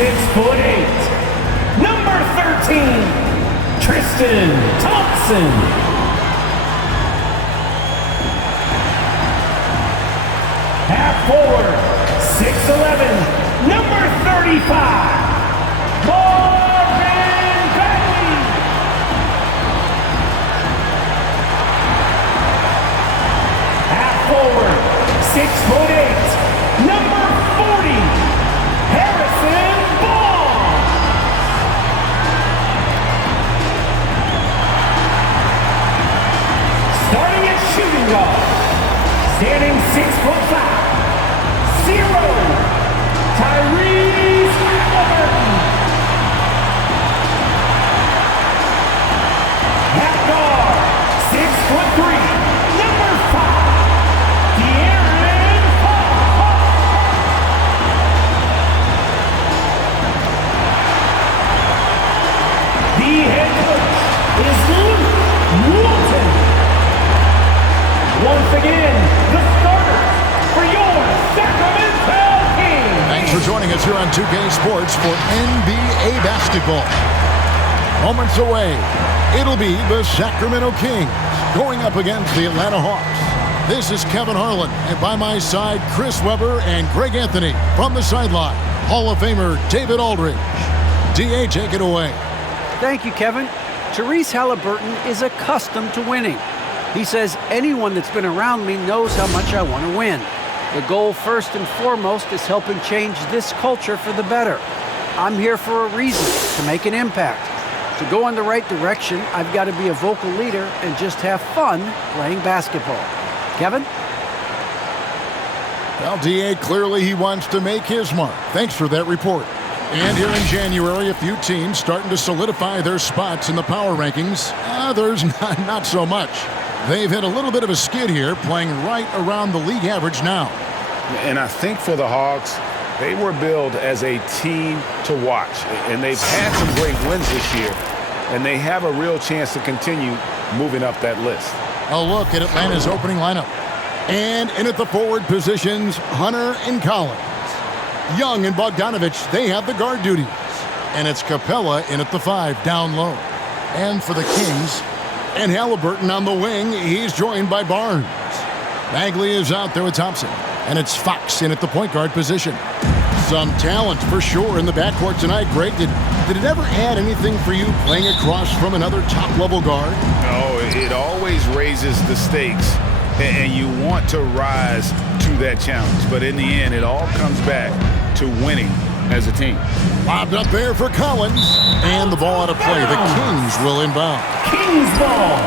6'8", number 13, Tristan Thompson. Half forward, 6'11", number 35, Marvin Bagley. Half forward, 6'8", number 40, Harrison Barnes. Starting at shooting guard, standing 6'5", 0, Tyrese Halliburton. Half guard, 6'3", number 5, De'Aaron Fox. The head coach is Luke Walton. Once again, the starters for your Sacramento Kings. Thanks for joining us here on 2K Sports for NBA basketball. Moments away, it'll be the Sacramento Kings going up against the Atlanta Hawks. This is Kevin Harlan, and by my side, Chris Webber and Greg Anthony from the sideline. Hall of Famer David Aldridge. DA, take it away. Thank you, Kevin. Tyrese Halliburton is accustomed to winning. He says anyone that's been around me knows how much I want to win. The goal, first and foremost, is helping change this culture for the better. I'm here for a reason, to make an impact. To go in the right direction, I've got to be a vocal leader and just have fun playing basketball. Kevin? Well, DA, clearly he wants to make his mark. Thanks for that report. And here in January, a few teams starting to solidify their spots in the power rankings. Others, not so much. They've hit a little bit of a skid here, playing right around the league average now. And I think for the Hawks, they were billed as a team to watch. And they've had some great wins this year. And they have a real chance to continue moving up that list. A look at Atlanta's opening lineup. And in at the forward positions, Hunter and Collins. Young and Bogdanovich, they have the guard duties. And it's Capella in at the 5, down low. And for the Kings, and Halliburton on the wing, he's joined by Barnes. Bagley is out there with Thompson. And it's Fox in at the point guard position. Some talent for sure in the backcourt tonight. Greg, did it ever add anything for you playing across from another top-level guard? No, it always raises the stakes. And you want to rise to that challenge. But in the end, it all comes back to winning as a team. Lobbed up there for Collins. And the ball out of play. The Kings will inbound. Kings ball.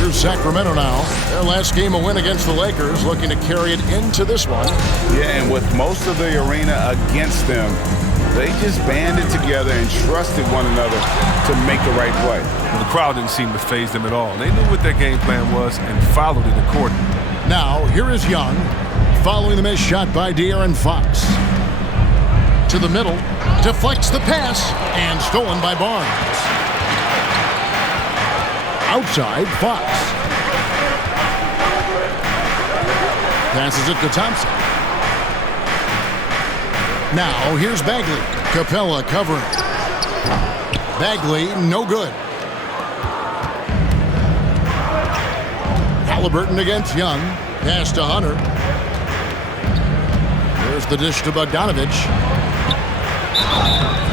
Here's Sacramento now. Their last game a win against the Lakers, looking to carry it into this one. Yeah, and with most of the arena against them, they just banded together and trusted one another to make the right play. The crowd didn't seem to faze them at all. They knew what their game plan was and followed it accordingly. Now, here is Young, following the missed shot by De'Aaron Fox. To the middle, deflects the pass, and stolen by Barnes. Outside, Fox. Passes it to Thompson. Now, here's Bagley. Capella covering. Bagley, no good. Halliburton against Young. Pass to Hunter. There's the dish to Bogdanovich.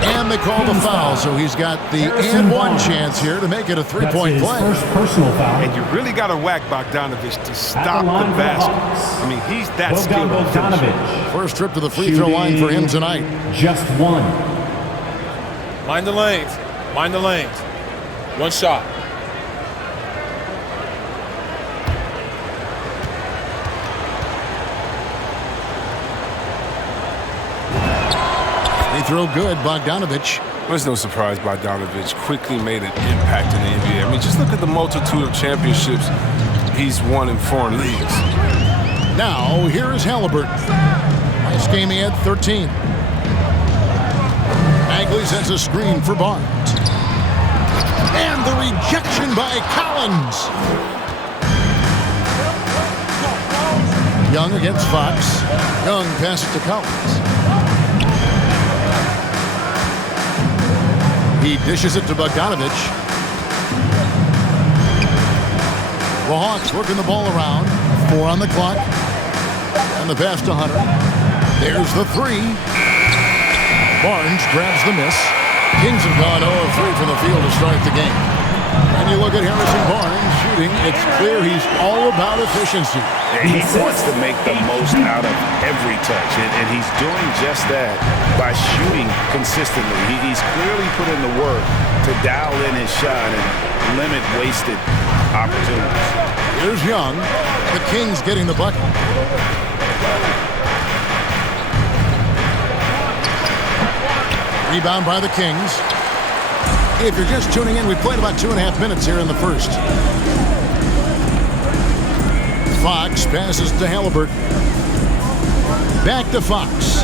And they call the foul, so he's got the and one chance here to make it a three-point play. First personal foul. And you really got to whack Bogdanovich to stop the basket. I mean, he's that skilled. Bogdanovich. First trip to the free throw line for him tonight. Just one. Mind the lanes. Mind the lanes. One shot. They throw good, Bogdanovich. There's no surprise Bogdanovich quickly made an impact in the NBA. I mean, just look at the multitude of championships he's won in foreign leagues. Now, here is Halliburton. Last game he had 13. Bagley sends a screen for Barnes. And the rejection by Collins. Young against Fox. Young passes to Collins. He dishes it to Bogdanovich. The Hawks working the ball around. 4 on the clock. And the pass to Hunter. There's the 3. Barnes grabs the miss. Kings have gone 0-3 from the field to start the game. And you look at Harrison Barnes shooting. It's clear he's all about efficiency. He wants to make the most out of every touch, and he's doing just that by shooting consistently. He's clearly put in the work to dial in his shot and limit wasted opportunities. Here's Young. The Kings getting the bucket. Rebound by the Kings. If you're just tuning in, we played about 2.5 minutes here in the first. Fox passes to Halliburton. Back to Fox.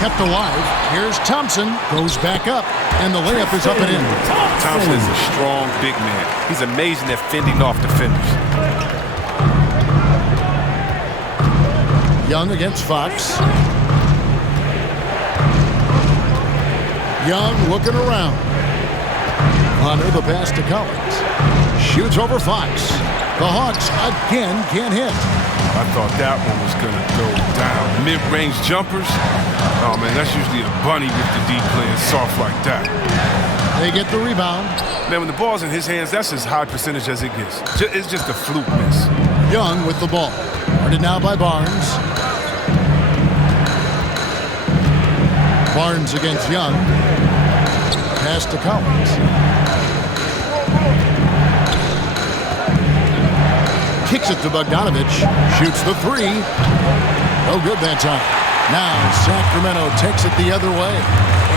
Kept alive. Here's Thompson. Goes back up. And the layup is up and in. Thompson is a strong big man. He's amazing at fending off defenders. Young against Fox. Young looking around. Hunter the pass to Collins. Shoots over Fox. The Hawks again can't hit. I thought that one was going to go down. Mid-range jumpers. Oh, man, that's usually a bunny with the D playing soft like that. They get the rebound. Man, when the ball's in his hands, that's as high percentage as it gets. It's just a fluke miss. Young with the ball. Guarded now by Barnes. Barnes against Young. Pass to Collins. Kicks it to Bogdanovich. Shoots the 3. No good that time. Now Sacramento takes it the other way.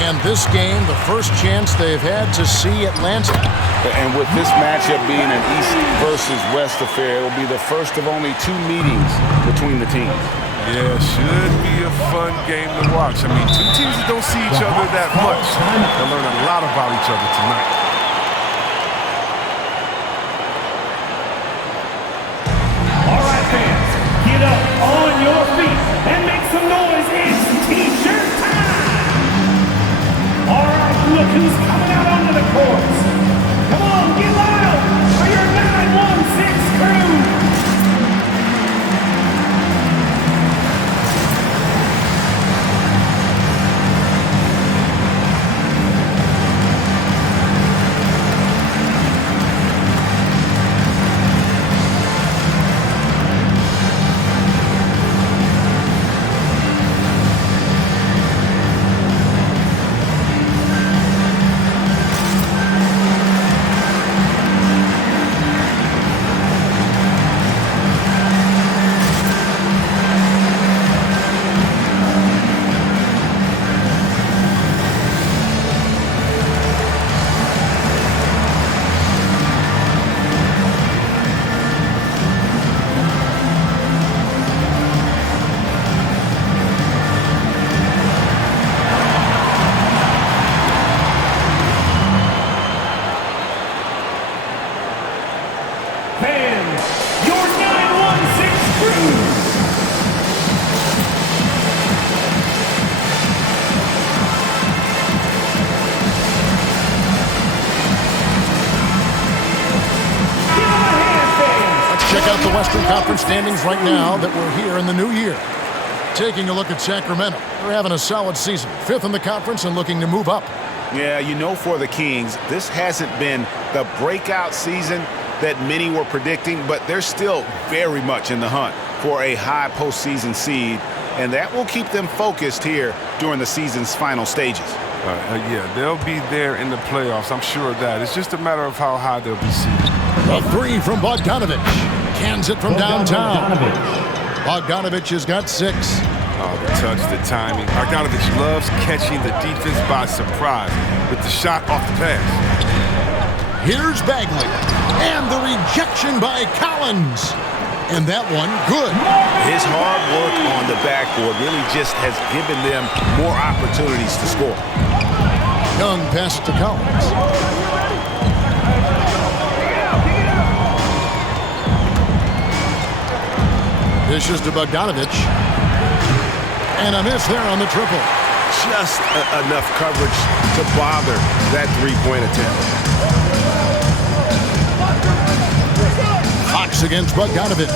And this game, the first chance they've had to see Atlanta. And with this matchup being an East versus West affair, it will be the first of only 2 meetings between the teams. Yeah, should be a fun game to watch. I mean, 2 teams that don't see each other that much. They'll learn a lot about each other tonight. All right, fans, get up on your feet and make some noise. It's T-shirt time. All right, look who's coming out onto the courts. Come on, get loud for your 916 crew. Check out the Western Conference standings right now that we're here in the new year. Taking a look at Sacramento. They're having a solid season. 5th in the conference and looking to move up. Yeah, you know, for the Kings, this hasn't been the breakout season that many were predicting, but they're still very much in the hunt for a high postseason seed, and that will keep them focused here during the season's final stages. Yeah, they'll be there in the playoffs. I'm sure of that. It's just a matter of how high they'll be seeded. A 3 from Bogdanovich. Cans it from downtown. Bogdanovich has got 6. Oh, the touch, the timing. Bogdanovich loves catching the defense by surprise with the shot off the pass. Here's Bagley. And the rejection by Collins. And that one, good. His hard work on the backboard really just has given them more opportunities to score. Young passes to Collins. Dishes to Bogdanovic. And a miss there on the triple. Just enough coverage to bother that three-point attempt. Fox against Bogdanovic.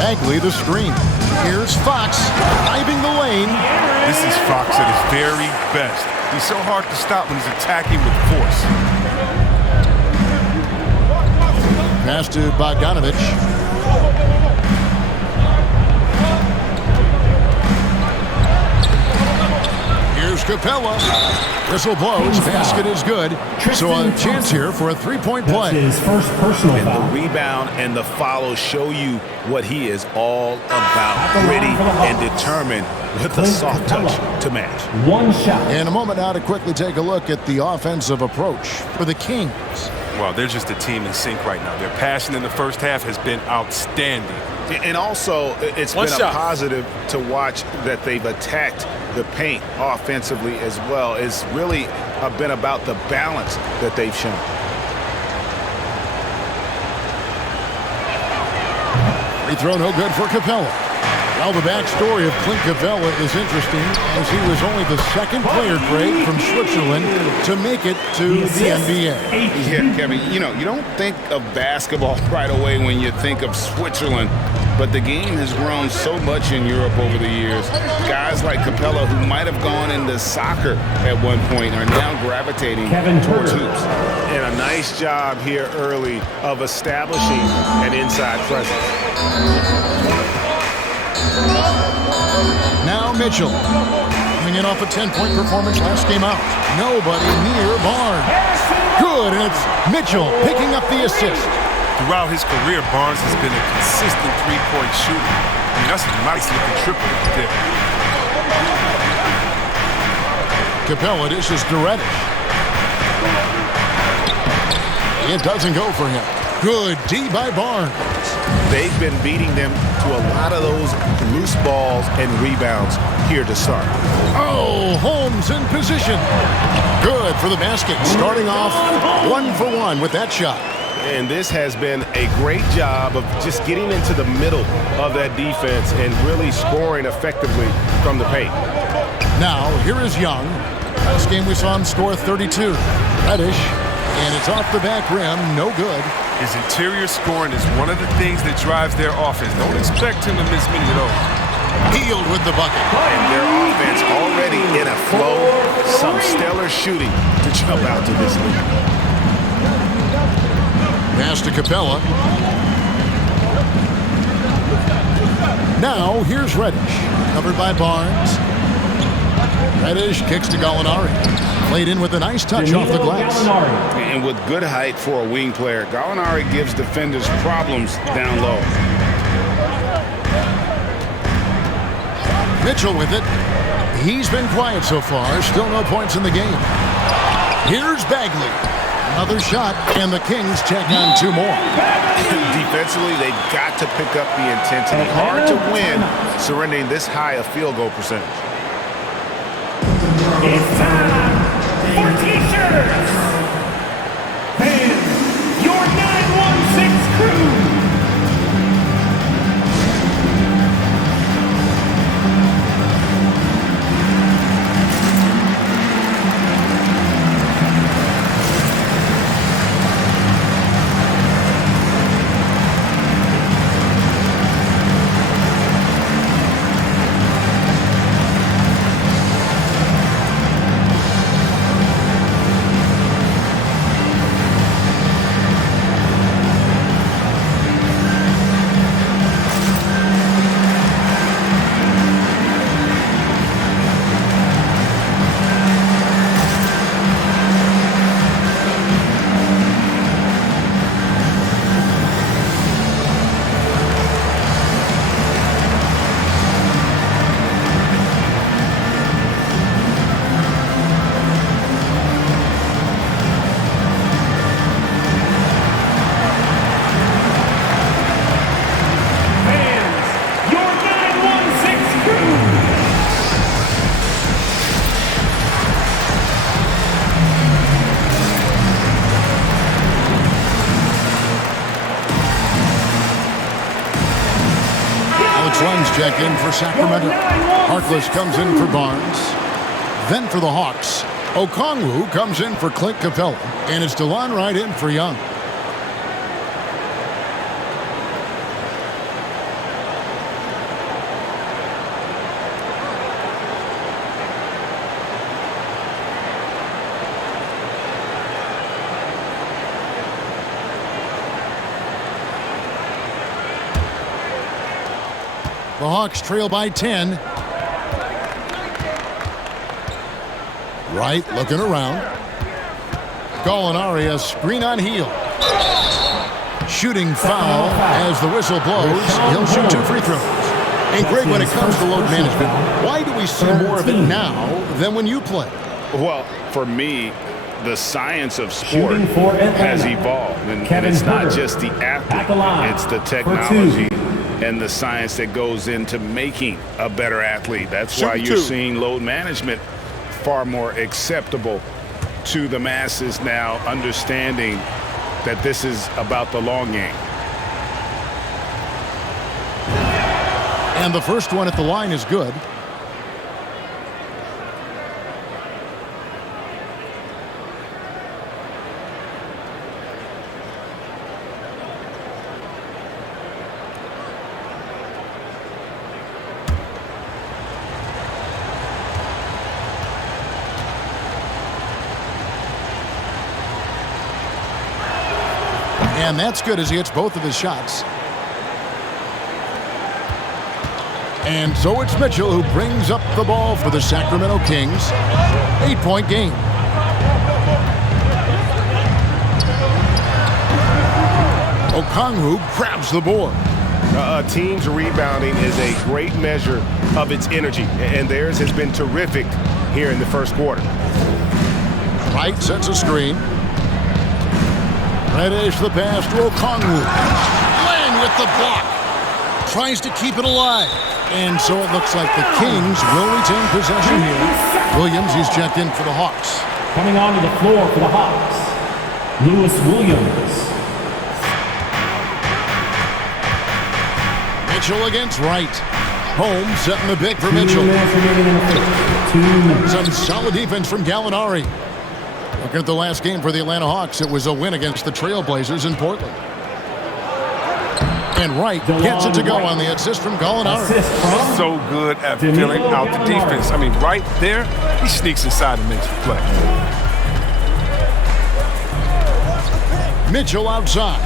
Bagley the screen. Here's Fox driving the lane. This is Fox at his very best. He's so hard to stop when he's attacking with force. Pass to Bogdanovic. Here's Capella. Whistle blows. Basket is good. So a chance here for a three-point play. That's his first personal And foul. the rebound and the follow show you what he is all about. Gritty and determined with a soft touch to match. One shot. In a moment now to quickly take a look at the offensive approach for the Kings. Well, they're just a team in sync right now. Their passion in the first half has been outstanding. And also, it's One been shot. a positive to watch that they've attacked the paint offensively as well. It's really been about the balance that they've shown. Free throw no good for Capella. Well, the backstory of Clint Capella is interesting, as he was only the second player, Craig, from Switzerland to make it to the NBA. Yeah, Kevin, you don't think of basketball right away when you think of Switzerland, but the game has grown so much in Europe over the years. Guys like Capella, who might have gone into soccer at one point, are now gravitating towards hoops. And a nice job here early of establishing an inside presence. Now Mitchell, coming in off a 10-point performance last game out. Nobody near Barnes. Good, and it's Mitchell picking up the assist. Throughout his career, Barnes has been a consistent three-point shooter. I mean, that's a nice-looking triple right there. Capella dishes to Reddish. It doesn't go for him. Good D by Barnes. They've been beating them to a lot of those loose balls and rebounds here to start. Oh, Holmes in position. Good for the basket. Starting off 1-for-1 with that shot. And this has been a great job of just getting into the middle of that defense and really scoring effectively from the paint. Now, here is Young. Last game we saw him score 32. Reddish, and it's off the back rim, no good. His interior scoring is one of the things that drives their offense. Don't expect him to miss many of those. Healed with the bucket. And their offense already in a flow, some stellar shooting to jump out to this lead. Pass to Capella. Now, here's Reddish. Covered by Barnes. Reddish kicks to Gallinari. Played in with a nice touch off the glass. And with good height for a wing player, Gallinari gives defenders problems down low. Mitchell with it. He's been quiet so far. Still no points in the game. Here's Bagley. Another shot, and the Kings check on two more. Defensively, they've got to pick up the intensity. Hard to win surrendering this high a field goal percentage. It's time for T-shirts. And your 916 crew. checked in for Sacramento. Harkless comes in for Barnes. Then for the Hawks, Okongwu comes in for Clint Capella. And it's DeLon Wright in for Young. The Hawks trail by 10. Wright looking around. Gallinari a screen on heel. Shooting foul as the whistle blows. He'll shoot 2 free throws. And Greg, when it comes to load management, why do we see more of it now than when you play? Well, for me, the science of sport has evolved. And it's not just the athlete, it's the technology and the science that goes into making a better athlete. That's why you're seeing load management far more acceptable to the masses now, understanding that this is about the long game. And the first one at the line is good. And that's good as he hits both of his shots. And so it's Mitchell who brings up the ball for the Sacramento Kings. 8-point game. Okongwu grabs the board. A team's rebounding is a great measure of its energy, and theirs has been terrific here in the first quarter. Wright sets a screen. Reddish the pass to Okongwu. Lane with the block. Tries to keep it alive. And so it looks like the Kings will retain possession here. Williams, he's checked in for the Hawks. Coming onto the floor for the Hawks, Lewis Williams. Mitchell against Wright. Holmes setting the pick for Mitchell. 2 minutes remaining in the first. 2 minutes. Some solid defense from Gallinari. Looking at the last game for the Atlanta Hawks, it was a win against the Trailblazers in Portland. And Wright gets it to go on the assist from Gallinari. So good at filling out the defense. I mean, right there, he sneaks inside and makes the play. Mitchell outside.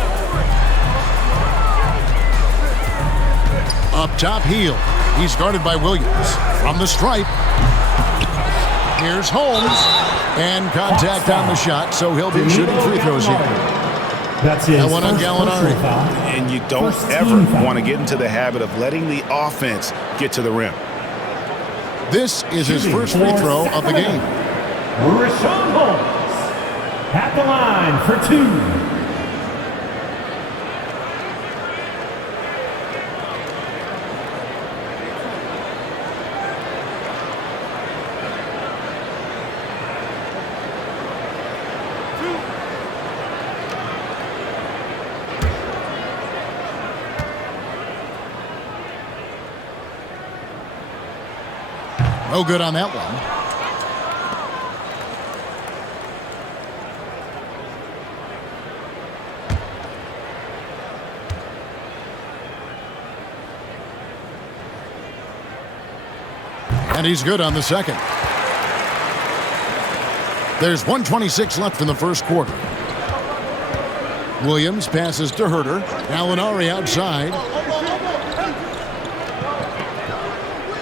Up top, heel. He's guarded by Williams. From the stripe. Here's Holmes. And contact on the shot, so he'll be shooting free throws here. That's his that one on Gallinari. And you don't ever want to get into the habit of letting the offense get to the rim. This is his first free throw of the game. Rashawn Holmes at the line for 2. No good on that one. And he's good on the second. There's 1:26 left in the first quarter. Williams passes to Herter. Gallinari outside.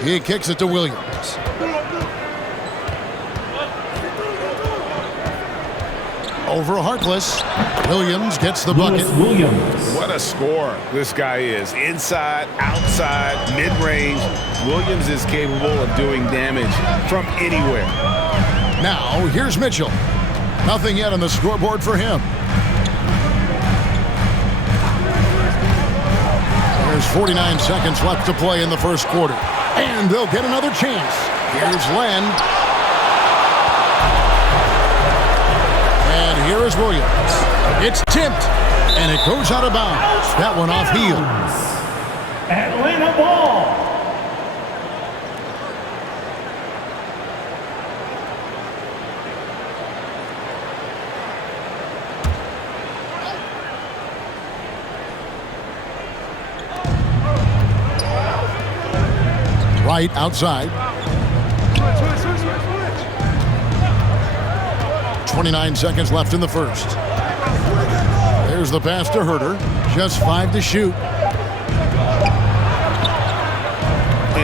He kicks it to Williams. Over Harkless. Williams gets the bucket. Williams. What a scorer this guy is. Inside, outside, mid-range. Williams is capable of doing damage from anywhere. Now, here's Mitchell. Nothing yet on the scoreboard for him. There's 49 seconds left to play in the first quarter. And they'll get another chance. Here's Len. And here is Williams. It's tipped, and it goes out of bounds. That one off heel. Atlanta ball. Right outside. 29 seconds left in the first. There's the pass to Herter. Just 5 to shoot.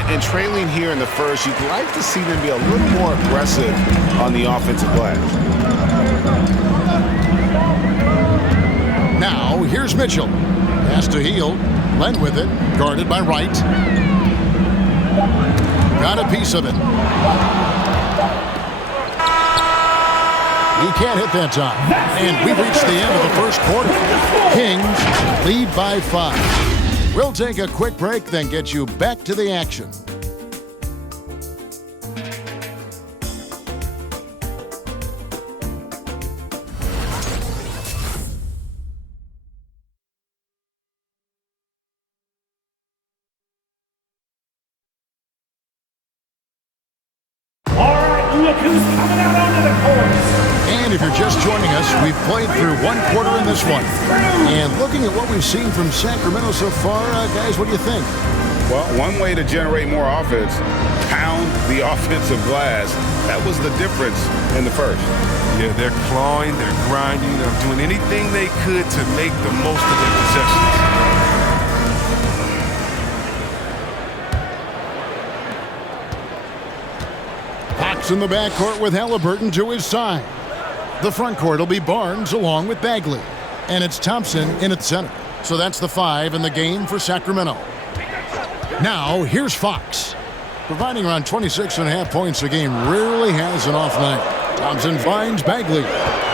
And trailing here in the first, you'd like to see them be a little more aggressive on the offensive glass. Now, here's Mitchell. Pass to Hield. Len with it. Guarded by Wright. Got a piece of it. He can't hit that time. And we've reached the end of the first quarter. Kings lead by 5. We'll take a quick break, then get you back to the action. Look who's coming out onto the court. And if you're just joining us, we've played through one quarter in this one. And looking at what we've seen from Sacramento so far, guys, what do you think? Well, one way to generate more offense, pound the offensive glass. That was the difference in the first. Yeah, they're clawing, they're grinding, they're doing anything they could to make the most of their possessions. In the backcourt with Halliburton to his side. The front court will be Barnes along with Bagley. And it's Thompson in at center. So that's the 5 in the game for Sacramento. Now, here's Fox. Providing around 26.5 points a game, rarely has an off night. Thompson finds Bagley.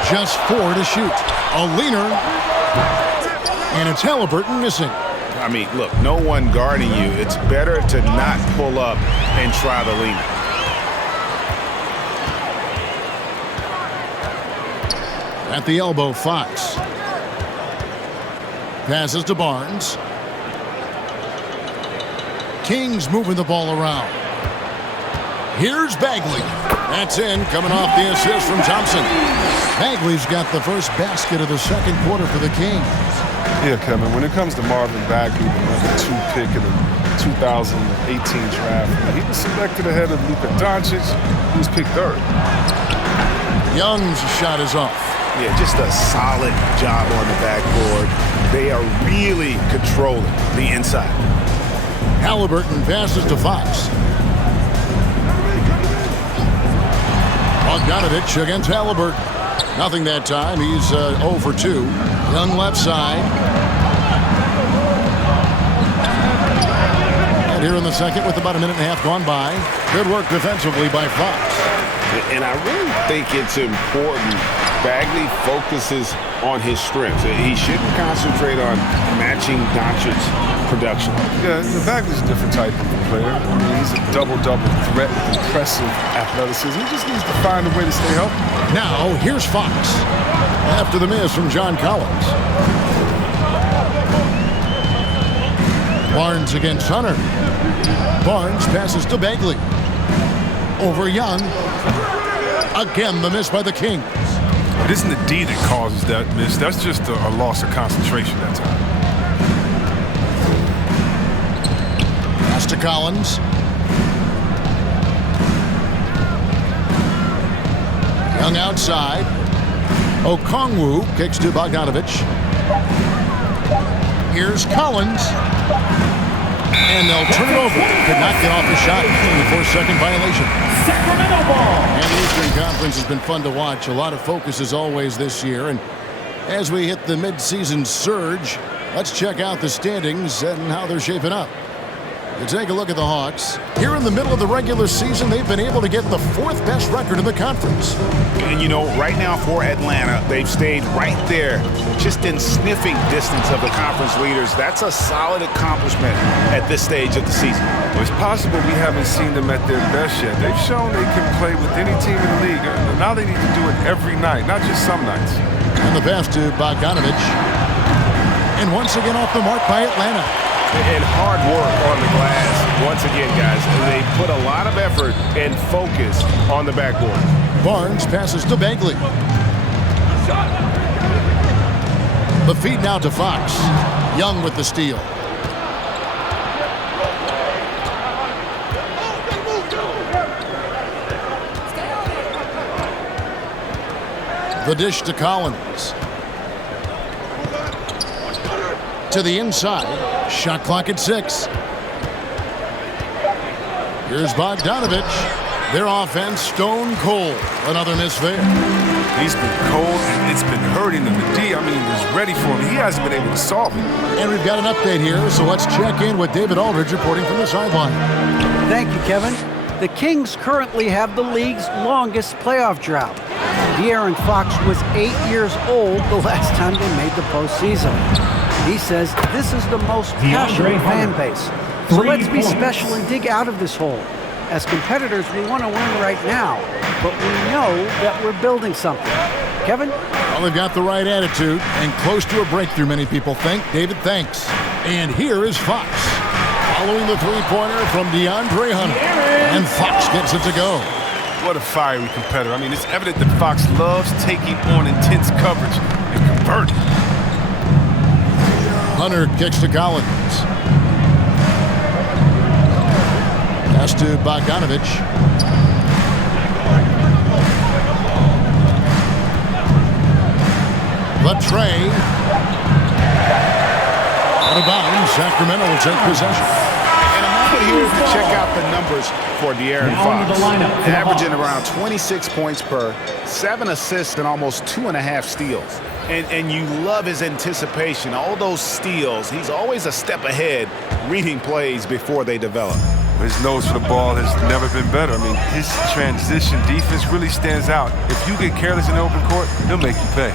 Just 4 to shoot. A leaner. And it's Halliburton missing. I mean, look, no one guarding you. It's better to not pull up and try the leaner. At the elbow, Fox. Passes to Barnes. Kings moving the ball around. Here's Bagley. That's in, coming off the assist from Thompson. Bagley's got the first basket of the second quarter for the Kings. Yeah, Kevin, when it comes to Marvin Bagley, the number 2 pick in the 2018 draft, he was selected ahead of Luka Doncic, who was picked 3rd. Young's shot is off. Yeah, just a solid job on the backboard. They are really controlling the inside. Halliburton passes to Fox. Bogdanovich against Halliburton. Nothing that time. He's 0 for 2. Young left side. And here in the second with about a minute and a half gone by. Good work defensively by Fox. And I really think it's important Bagley focuses on his strengths. He shouldn't concentrate on matching Doncic's production. Yeah, Bagley's a different type of player. I mean, he's a double-double threat with impressive athleticism. He just needs to find a way to stay healthy. Now, here's Fox. After the miss from John Collins. Barnes against Hunter. Barnes passes to Bagley. Over Young. Again, the miss by the Kings. It isn't the D that causes that miss. That's just a loss of concentration that time. Pass to Collins. Young outside. Okongwu kicks to Bogdanovich. Here's Collins. And they'll turn it over. Could not get off the shot before second violation. Sacramento ball. And the Eastern Conference has been fun to watch. A lot of focus as always this year. And as we hit the midseason surge, let's check out the standings and how they're shaping up. You take a look at the Hawks. Here in the middle of the regular season, they've been able to get the 4th best record in the conference. And, you know, right now for Atlanta, they've stayed right there, just in sniffing distance of the conference leaders. That's a solid accomplishment at this stage of the season. Well, it's possible we haven't seen them at their best yet. They've shown they can play with any team in the league. And now they need to do it every night, not just some nights. And the pass to Bogdanovich. And once again off the mark by Atlanta. And hard work on the glass. Once again, guys, they put a lot of effort and focus on the backboard. Barnes passes to Bagley. The feed now to Fox. Young with the steal. The dish to Collins. To the inside. Shot clock at 6. Here's Bogdanovich. Their offense stone cold. Another miss there. He's been cold, and it's been hurting him. The D, is ready for him. He hasn't been able to solve it. And we've got an update here, so let's check in with David Aldridge reporting from the sideline. Thank you, Kevin. The Kings currently have the league's longest playoff drought. De'Aaron Fox was 8 years old the last time they made the postseason. He says this is the most passionate fan base. So let's be special and dig out of this hole. As competitors, we want to win right now, but we know that we're building something. Kevin? Well, they've got the right attitude and close to a breakthrough, many people think. David, thanks. And here is Fox. Following the three-pointer from DeAndre Hunter. And Fox gets it to go. What a fiery competitor. It's evident that Fox loves taking on intense coverage and converting. Hunter kicks to Collins. Pass to Bogdanovich. The tray. Out of bounds. Sacramento will take possession. And a moment here to check out the numbers for De'Aaron Fox. Averaging around 26 points per, 7 assists, and almost 2.5 steals. And you love his anticipation. All those steals, he's always a step ahead, reading plays before they develop. His nose for the ball has never been better. His transition defense really stands out. If you get careless in the open court, he'll make you pay.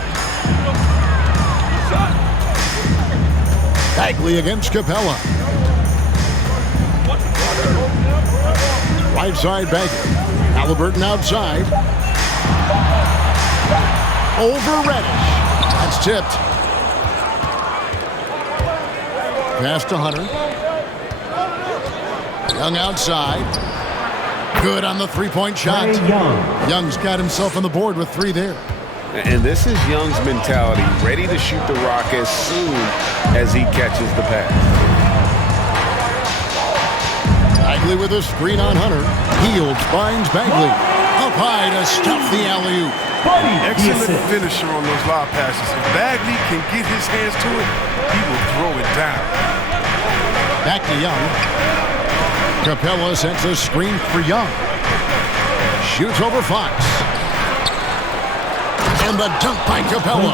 Bagley against Capella. Right side Bagley. Halliburton outside. Over Reddish. That's tipped. Pass to Hunter. Young outside. Good on the three-point shot. Young's got himself on the board with 3 there. And this is Young's mentality, ready to shoot the rock as soon as he catches the pass. Bagley with a screen on Hunter. Hield finds Bagley. Up high to stuff the alley-oop. Excellent finisher on those lob passes. If Bagley can get his hands to it, he will throw it down. Back to Young. Capella sends a screen for Young. Shoots over Fox. And the dunk by Capella.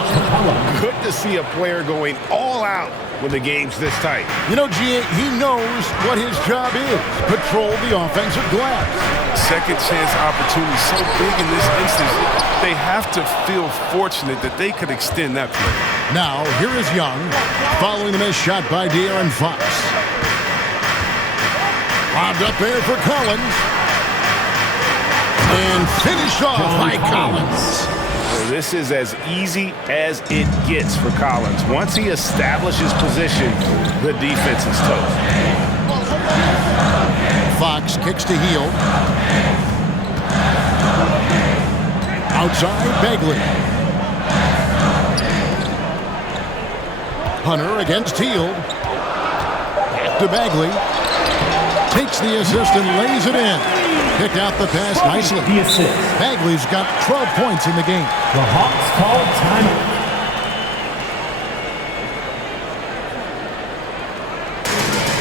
Good to see a player going all out when the game's this tight. G.A., he knows what his job is. Patrol the offensive glass. Second chance opportunity so big in this instance. They have to feel fortunate that they could extend that play. Now, here is Young, following the missed shot by De'Aaron Fox. Lobbed up there for Collins. And finished off by Collins. This is as easy as it gets for Collins. Once he establishes position, the defense is toast. Fox kicks to Hield. Outside, Bagley. Hunter against Hield. Back to Bagley. Takes the assist and lays it in. Picked out the pass nicely. The assist. Bagley's got 12 points in the game. The Hawks call timeout.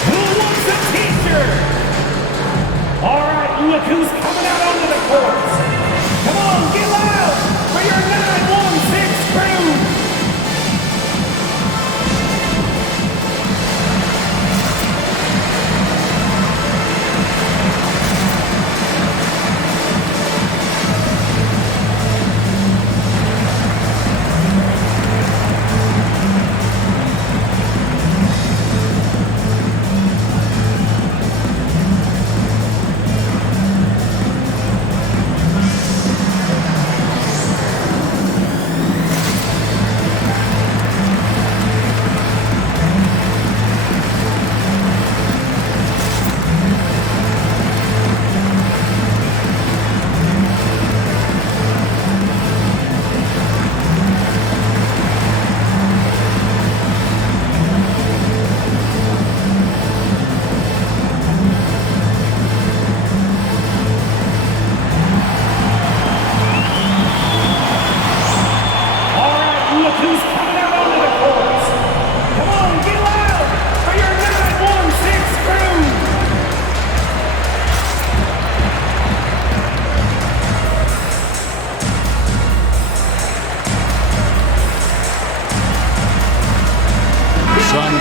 Who wants a t-shirt? All right, look who's coming out onto the court. Come on, get loud for your 916 crew.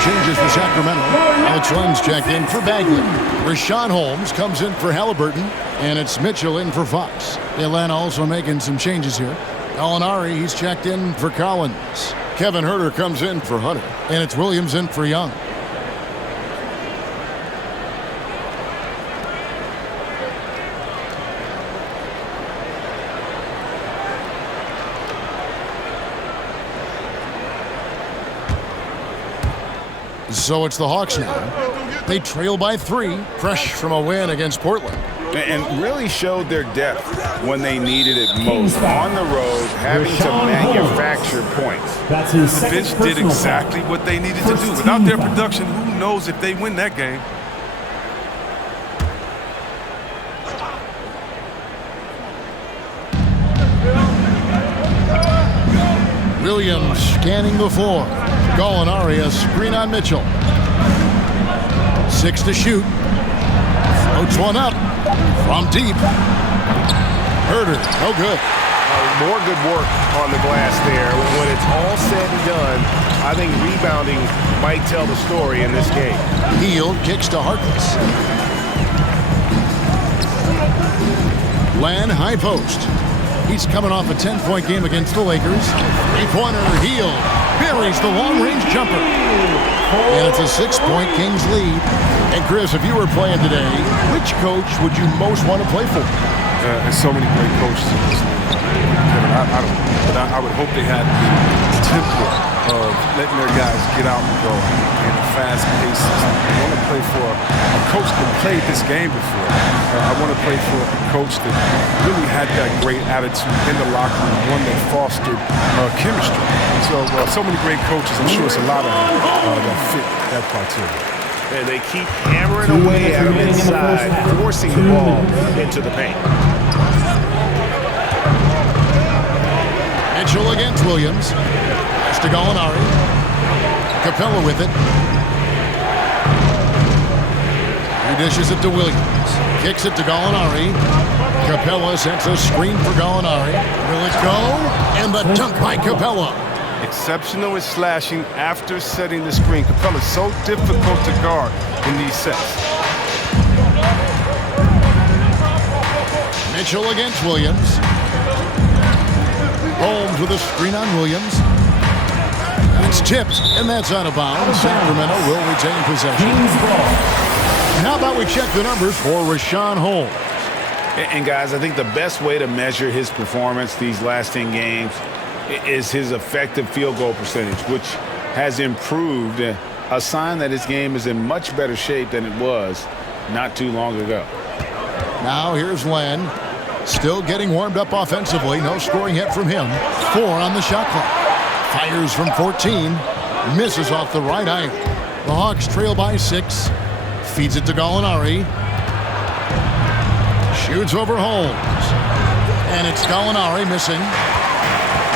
changes for Sacramento. Alex Len's checked in for Bagley. Rashawn Holmes comes in for Halliburton. And it's Mitchell in for Fox. Atlanta also making some changes here. Gallinari, he's checked in for Collins. Kevin Huerter comes in for Hunter. And it's Williams in for Young. So it's the Hawks now. They trail by 3, fresh from a win against Portland. And really showed their depth when they needed it most. On the road, having to manufacture points. That's his The second bench did exactly foul. what they needed to do. Without their production, who knows if they win that game? Williams scanning the floor. Gallinari, a screen on Mitchell. 6 to shoot. Floats one up from deep. Huerter, no good. More good work on the glass there. When it's all said and done, I think rebounding might tell the story in this game. Hield kicks to Harkless. Len, high post. He's coming off a 10-point game against the Lakers. 3-pointer, Hield buries the long-range jumper. And it's a 6-point Kings lead. And Chris, if you were playing today, which coach would you most want to play for? There's so many great coaches in this league. Kevin, I don't know. But I would hope they had the template of letting their guys get out and go in a fast pace. I want to play for a coach that played this game before. I want to play for a coach that really had that great attitude in the locker room, one that fostered chemistry. So many great coaches. I'm sure it's a lot of them that fit that criteria. And they keep hammering away at him inside, forcing the ball into the paint. Mitchell against Williams. Pass to Gallinari. Capella with it. He dishes it to Williams. Kicks it to Gallinari. Capella sets a screen for Gallinari. Will it go? And the dunk by Capella. Exceptional in slashing after setting the screen. Capella's so difficult to guard in these sets. Mitchell against Williams. Holmes with a screen on Williams. It's tipped, and that's out of bounds. Sacramento will retain possession. How about we check the numbers for Rashawn Holmes? And guys, I think the best way to measure his performance these last 10 games is his effective field goal percentage, which has improved, a sign that his game is in much better shape than it was not too long ago. Now here's Len, still getting warmed up offensively. No scoring hit from him. 4 on the shot clock. Fires from 14, misses off the right iron. The Hawks trail by 6. Feeds it to Gallinari. Shoots over Holmes. And it's Gallinari missing.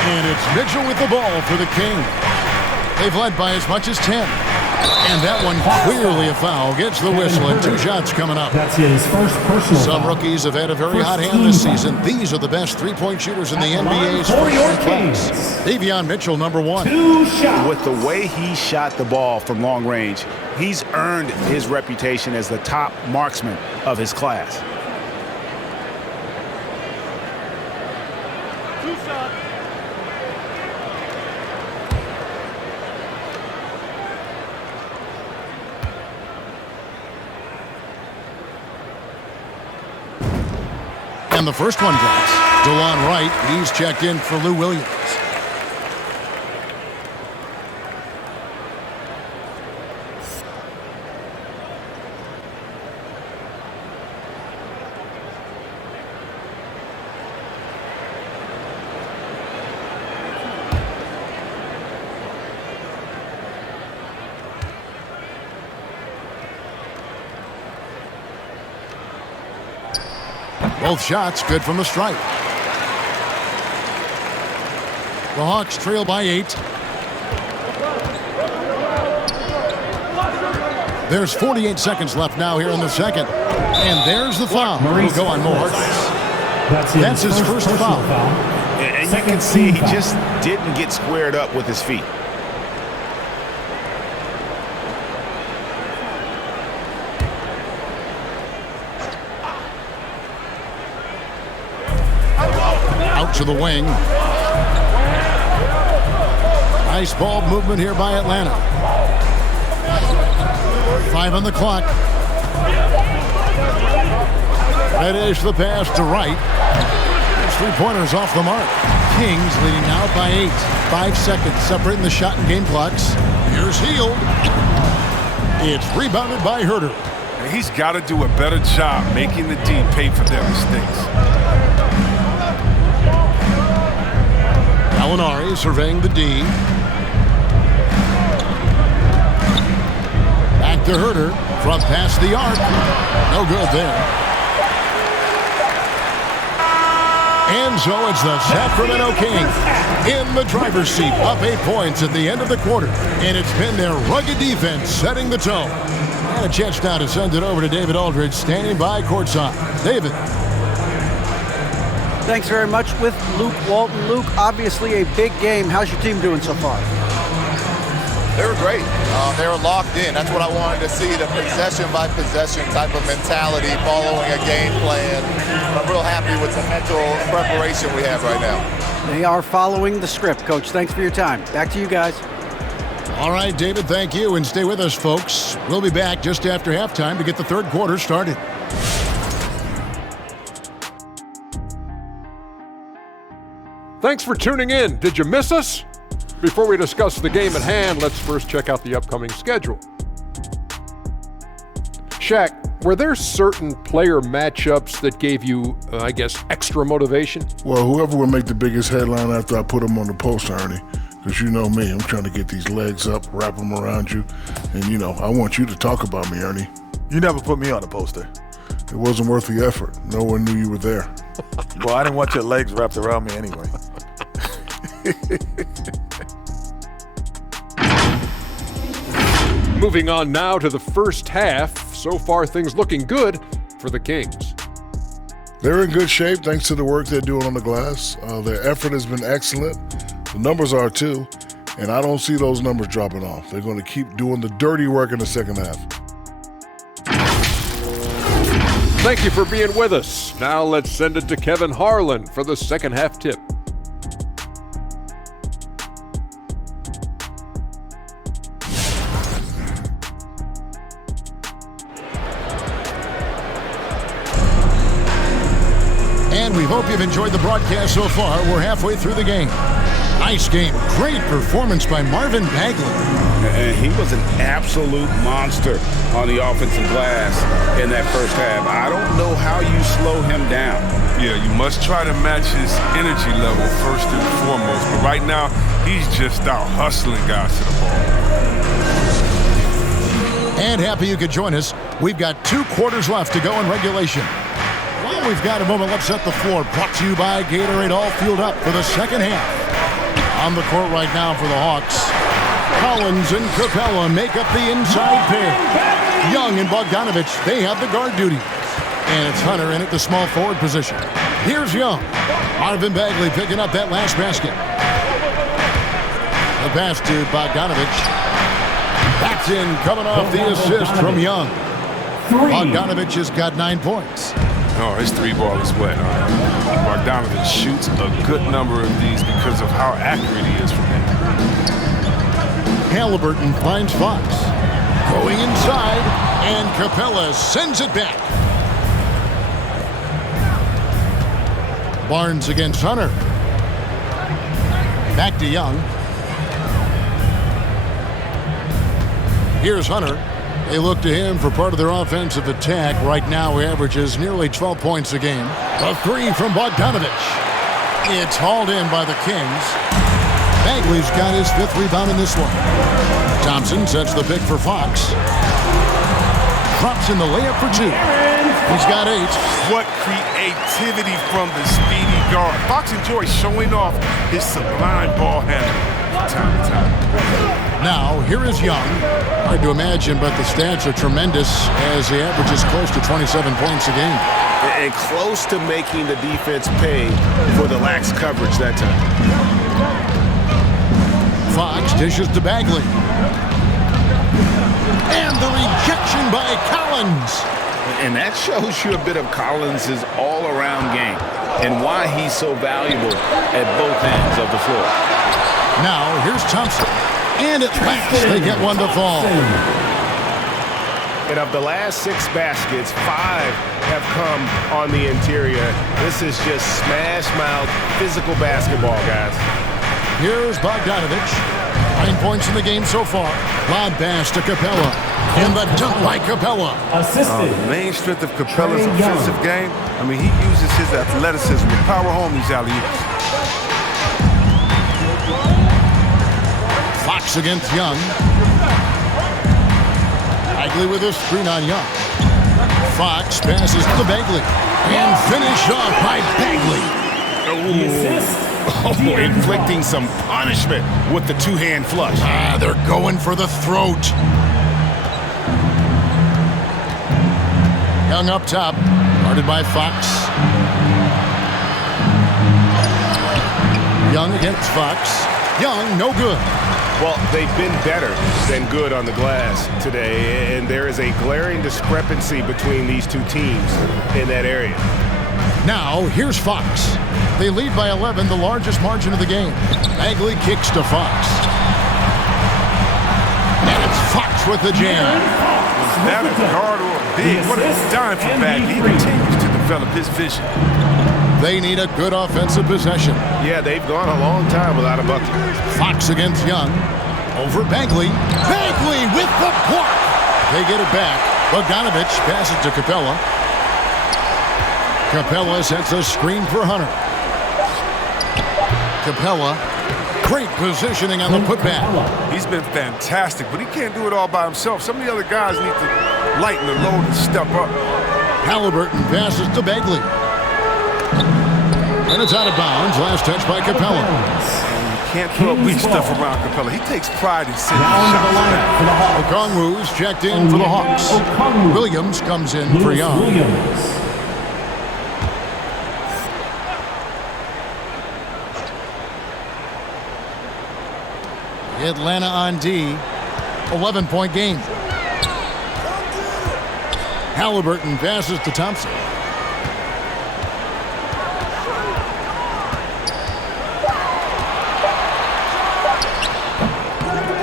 And it's Mitchell with the ball for the Kings. They've led by as much as 10. And that one clearly a foul. Gets the whistle and 2 shots coming up. That's his first personal Some foul. rookies have had a very hot hand this season. These are the best three-point shooters in the NBA's first class. Davion Mitchell, number 1. 2 shots. With the way he shot the ball from long range, he's earned his reputation as the top marksman of his class. And the first one drops. DeLon Wright, he's checked in for Lou Williams. Both shots good from the stripe. The Hawks trail by 8. There's 48 seconds left now here in the second. And there's the foul. He'll go on more. That's his first foul. And you can see he just didn't get squared up with his feet. to the wing. Nice ball movement here by Atlanta. 5 on the clock. Reddish the pass to Wright. There's 3-pointers off the mark. Kings leading now by 8. 5 seconds separating the shot and game clocks. Here's Hield. It's rebounded by Herter. And he's got to do a better job making the D pay for their mistakes. Gallinari surveying the D. Back to Herter. Front past the arc. No good there. And so it's the Sacramento Kings in the driver's seat, up 8 points at the end of the quarter. And it's been their rugged defense setting the tone. And a chance now to send it over to David Aldridge, standing by courtside. David. Thanks very much with Luke Walton. Luke, obviously a big game. How's your team doing so far? They were great. They were locked in. That's what I wanted to see, the possession-by-possession type of mentality, following a game plan. I'm real happy with the mental preparation we have right now. They are following the script, Coach. Thanks for your time. Back to you guys. All right, David, thank you. And stay with us, folks. We'll be back just after halftime to get the third quarter started. Thanks for tuning in. Did you miss us? Before we discuss the game at hand, let's first check out the upcoming schedule. Shaq, were there certain player matchups that gave you, extra motivation? Well, whoever will make the biggest headline after I put them on the post, Ernie. Because you know me, I'm trying to get these legs up, wrap them around you. And, I want you to talk about me, Ernie. You never put me on the poster. It wasn't worth the effort. No one knew you were there. Well, I didn't want your legs wrapped around me anyway. Moving on now to the first half. So far, things looking good for the Kings. They're in good shape thanks to the work they're doing on the glass. Their effort has been excellent. The numbers are too. And I don't see those numbers dropping off. They're going to keep doing the dirty work in the second half. Thank you for being with us. Now let's send it to Kevin Harlan for the second half tip. And we hope you've enjoyed the broadcast so far. We're halfway through the game. Nice game. Great performance by Marvin Bagley. And he was an absolute monster on the offensive glass in that first half. I don't know how you slow him down. Yeah, you must try to match his energy level first and foremost. But right now, he's just out hustling guys to the ball. And happy you could join us. We've got 2 quarters left to go in regulation. While we've got a moment, let's set the floor. Brought to you by Gatorade, all fueled up for the second half. On the court right now for the Hawks. Collins and Capella make up the inside pair. Young and Bogdanovich, they have the guard duty. And it's Hunter in at the small forward position. Here's Young. Marvin Bagley picking up that last basket. The pass to Bogdanovich. That's in, coming off the assist from Young. Bogdanovich has got 9 points. Oh, his 3-ball is wet. Bogdanovich shoots a good number of these because of how accurate he is from him. Halliburton finds Fox. Going inside, and Capella sends it back. Barnes against Hunter. Back to Young. Here's Hunter. They look to him for part of their offensive attack. Right now, he averages nearly 12 points a game. A 3 from Bogdanovich. It's hauled in by the Kings. Bagley's got his 5th rebound in this one. Thompson sets the pick for Fox. Drops in the layup for 2. He's got 8. What creativity from the speedy guard. Fox enjoys showing off his sublime ball handling time to time. Now, here is Young. Hard to imagine, but the stats are tremendous as he averages close to 27 points a game. And close to making the defense pay for the lax coverage that time. Fox dishes to Bagley. And the rejection by Collins. And that shows you a bit of Collins' all-around game and why he's so valuable at both ends of the floor. Now, here's Thompson. And it's back. They get one to fall. And of the last 6 baskets, 5 have come on the interior. This is just smash-mouth physical basketball, guys. Here's Bogdanovic. 9 points in the game so far. Lob pass to Capella. And the dunk by Capella. The main strength of Capella's offensive game, I mean, he uses his athleticism to power home these alley-oops. Fox against Young. Bagley with a screen on Young. Fox passes to Bagley. And finished off by Bagley. Oh, inflicting some punishment with the two-hand flush. They're going for the throat. Young up top, guarded by Fox. Young against Fox. Young, no good. Well, they've been better than good on the glass today, and there is a glaring discrepancy between these two teams in that area. Now, here's Fox. They lead by 11, the largest margin of the game. Bagley kicks to Fox. And it's Fox with the jam. Was that a guard or a big? What a dime for Bagley. He continues to develop his vision. They need a good offensive possession. Yeah, they've gone a long time without a bucket. Fox against Young. Over Bagley. Bagley with the block. They get it back. Bogdanovic passes to Capella. Capella sets a screen for Hunter. Capella, great positioning on the putback. He's been fantastic, but he can't do it all by himself. Some of the other guys need to lighten the load and step up. Halliburton passes to Bagley. And it's out of bounds. Last touch by Capella. You can't throw weak stuff around Capella. He takes pride in sending shots back. Okongwu's checked in for the Hawks. Williams comes in for Young. Atlanta on D. 11-point game. Halliburton passes to Thompson.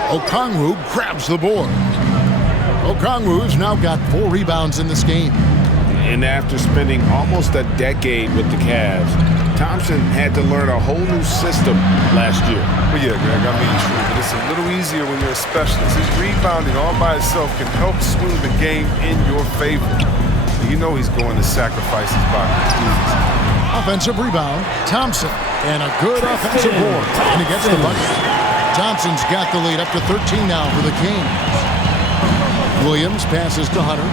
Okongwu grabs the board. Okongwu's now got 4 rebounds in this game. And after spending almost a decade with the Cavs, Thompson had to learn a whole new system last year. Well, yeah, Greg, I mean, true, but it's a little easier when you're a specialist. His rebounding all by itself can help swing the game in your favor. You know he's going to sacrifice his body. Offensive rebound, Thompson, and a good offensive board, and he gets the bucket. Thompson's got the lead up to 13 now for the Kings. Williams passes to Hunter.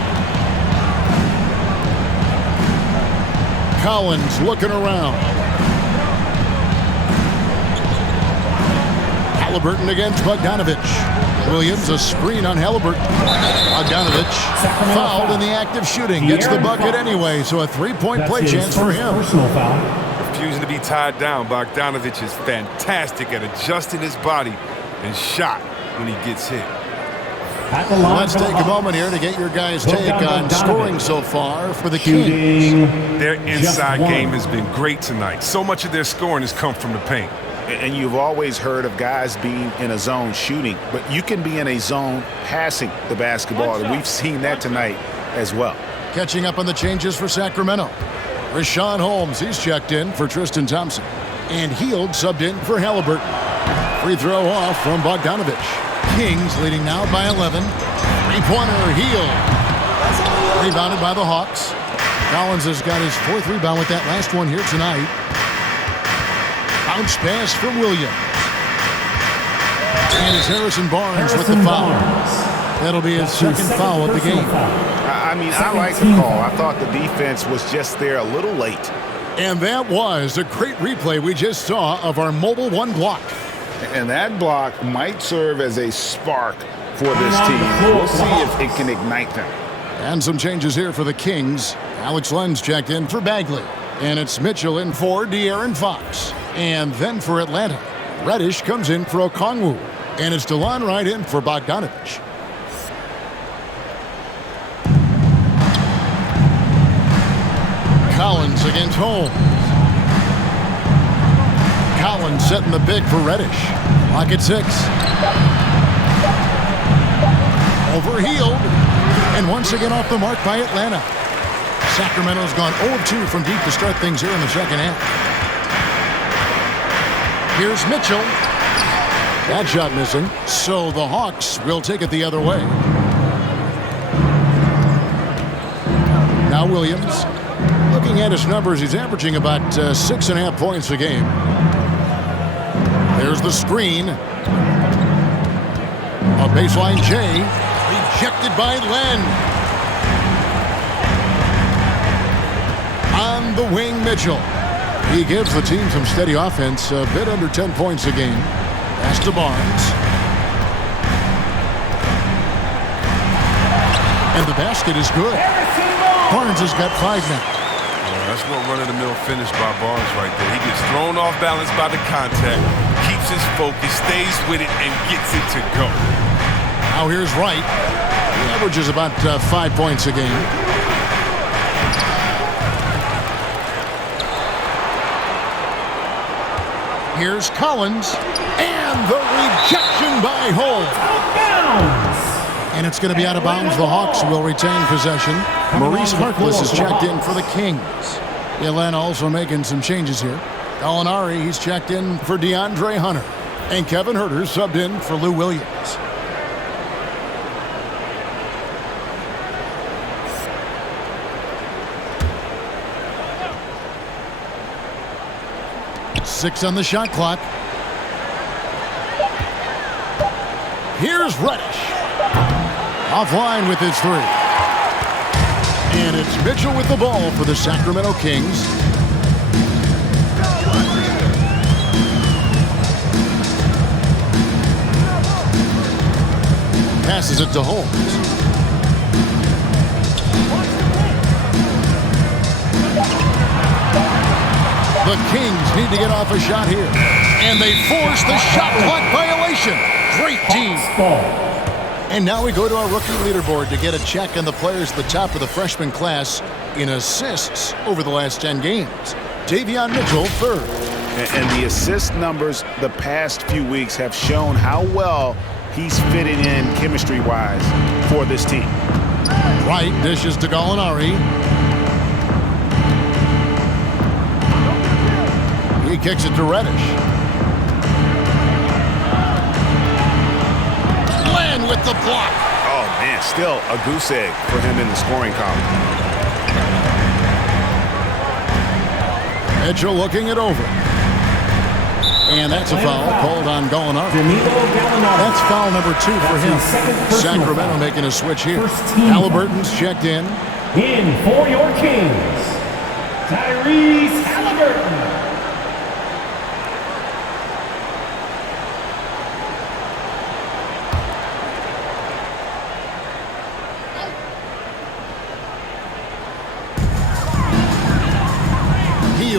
Collins looking around. Halliburton against Bogdanovic. Williams a screen on Halliburton. Bogdanovic fouled in the act of shooting. Gets the bucket anyway, so a 3-point play chance for him. Refusing to be tied down, Bogdanovic is fantastic at adjusting his body and shot when he gets hit. Let's take a moment here to get your guys' take on scoring so far for the Kings. Their inside game has been great tonight. So much of their scoring has come from the paint. And you've always heard of guys being in a zone shooting, but you can be in a zone passing the basketball, and we've seen that tonight as well. Catching up on the changes for Sacramento. Rashawn Holmes, he's checked in for Tristan Thompson. And Hield subbed in for Halliburton. Free throw off from Bogdanovic. Kings leading now by 11. Three-pointer, Hield. Rebounded by the Hawks. Collins has got his 4th rebound with that last one here tonight. Bounce pass from Williams. And it's Harrison Barnes with the foul. That'll be his 2nd foul of the game. I mean, I like the call. I thought the defense was just there a little late. And that was a great replay we just saw of our Mobile One block. And that block might serve as a spark for this team. We'll see if it can ignite them. And some changes here for the Kings. Alex Lenz checked in for Bagley. And it's Mitchell in for De'Aaron Fox. And then for Atlanta, Reddish comes in for Okongwu. And it's DeLon Wright in for Bogdanovic. against Holmes. Collins setting the pick for Reddish. Clock at 6. Overhealed. And once again off the mark by Atlanta. Sacramento's gone 0-2 from deep to start things here in the second half. Here's Mitchell. That shot missing. So the Hawks will take it the other way. Now Williams. Looking at his numbers, he's averaging about 6.5 points a game. There's the screen. A baseline J. Rejected by Len. On the wing, Mitchell. He gives the team some steady offense, a bit under 10 points a game. Pass to Barnes. And the basket is good. Barnes has got 5 now. That's one run-of-the-mill finish by Barnes right there. He gets thrown off balance by the contact, keeps his focus, stays with it, and gets it to go. Now here's Wright. He averages about 5 points a game. Here's Collins. And the rejection by Holmes. And it's going to be out of bounds. The Hawks will retain possession. Maurice Harkless is checked in for the Kings. Atlanta also making some changes here. Gallinari, he's checked in for DeAndre Hunter. And Kevin Huerter subbed in for Lou Williams. Six on the shot clock. Here's Reddish. Offline with his 3. And it's Mitchell with the ball for the Sacramento Kings. Passes it to Holmes. The Kings need to get off a shot here. And they force the shot clock violation. Great team. And now we go to our rookie leaderboard to get a check on the players at the top of the freshman class in assists over the last 10 games. Davion Mitchell, 3rd. And the assist numbers the past few weeks have shown how well he's fitting in chemistry-wise for this team. Wright dishes to Gallinari. He kicks it to Reddish. With the block. Oh, man, still a goose egg for him in the scoring column. Mitchell looking it over. And that's a foul called on Gallinari. That's foul number 2 for him. Sacramento making a switch here. Halliburton's checked in. In for your Kings, Tyrese Halliburton.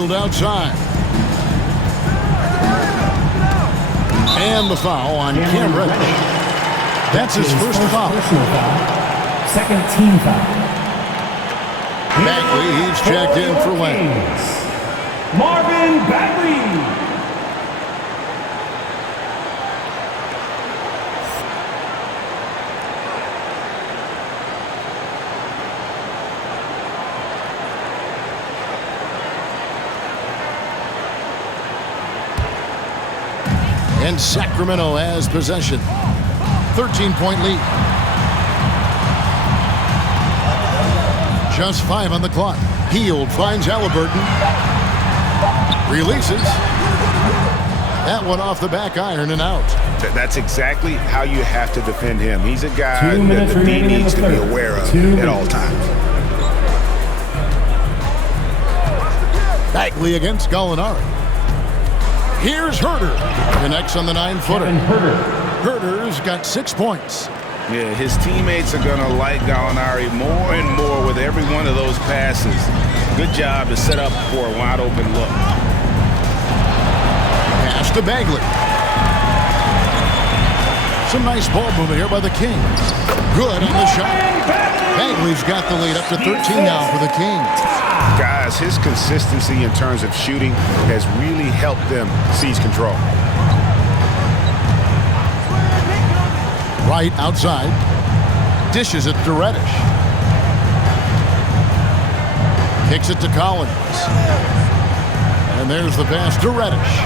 Outside. And the foul on Cam Reddish. That's his first foul. Second team foul. Bagley, he's checked in for Len. Marvin Bagley. And Sacramento has possession. 13-point lead. Just 5 on the clock. Hield finds Halliburton. Releases. That one off the back iron and out. That's exactly how you have to defend him. He's a guy that the D needs to be aware of at all times. Bagley against Gallinari. Here's Huerter. Connects on the 9-footer. Herter's got 6 points. Yeah, his teammates are going to like Gallinari more and more with every one of those passes. Good job to set up for a wide-open look. Pass to Bagley. Some nice ball movement here by the Kings. Good on the shot. Bagley's got the lead up to 13 now for the Kings. Guys, his consistency in terms of shooting has really helped them seize control. Right outside. Dishes it to Reddish. Kicks it to Collins. And there's the pass to Reddish.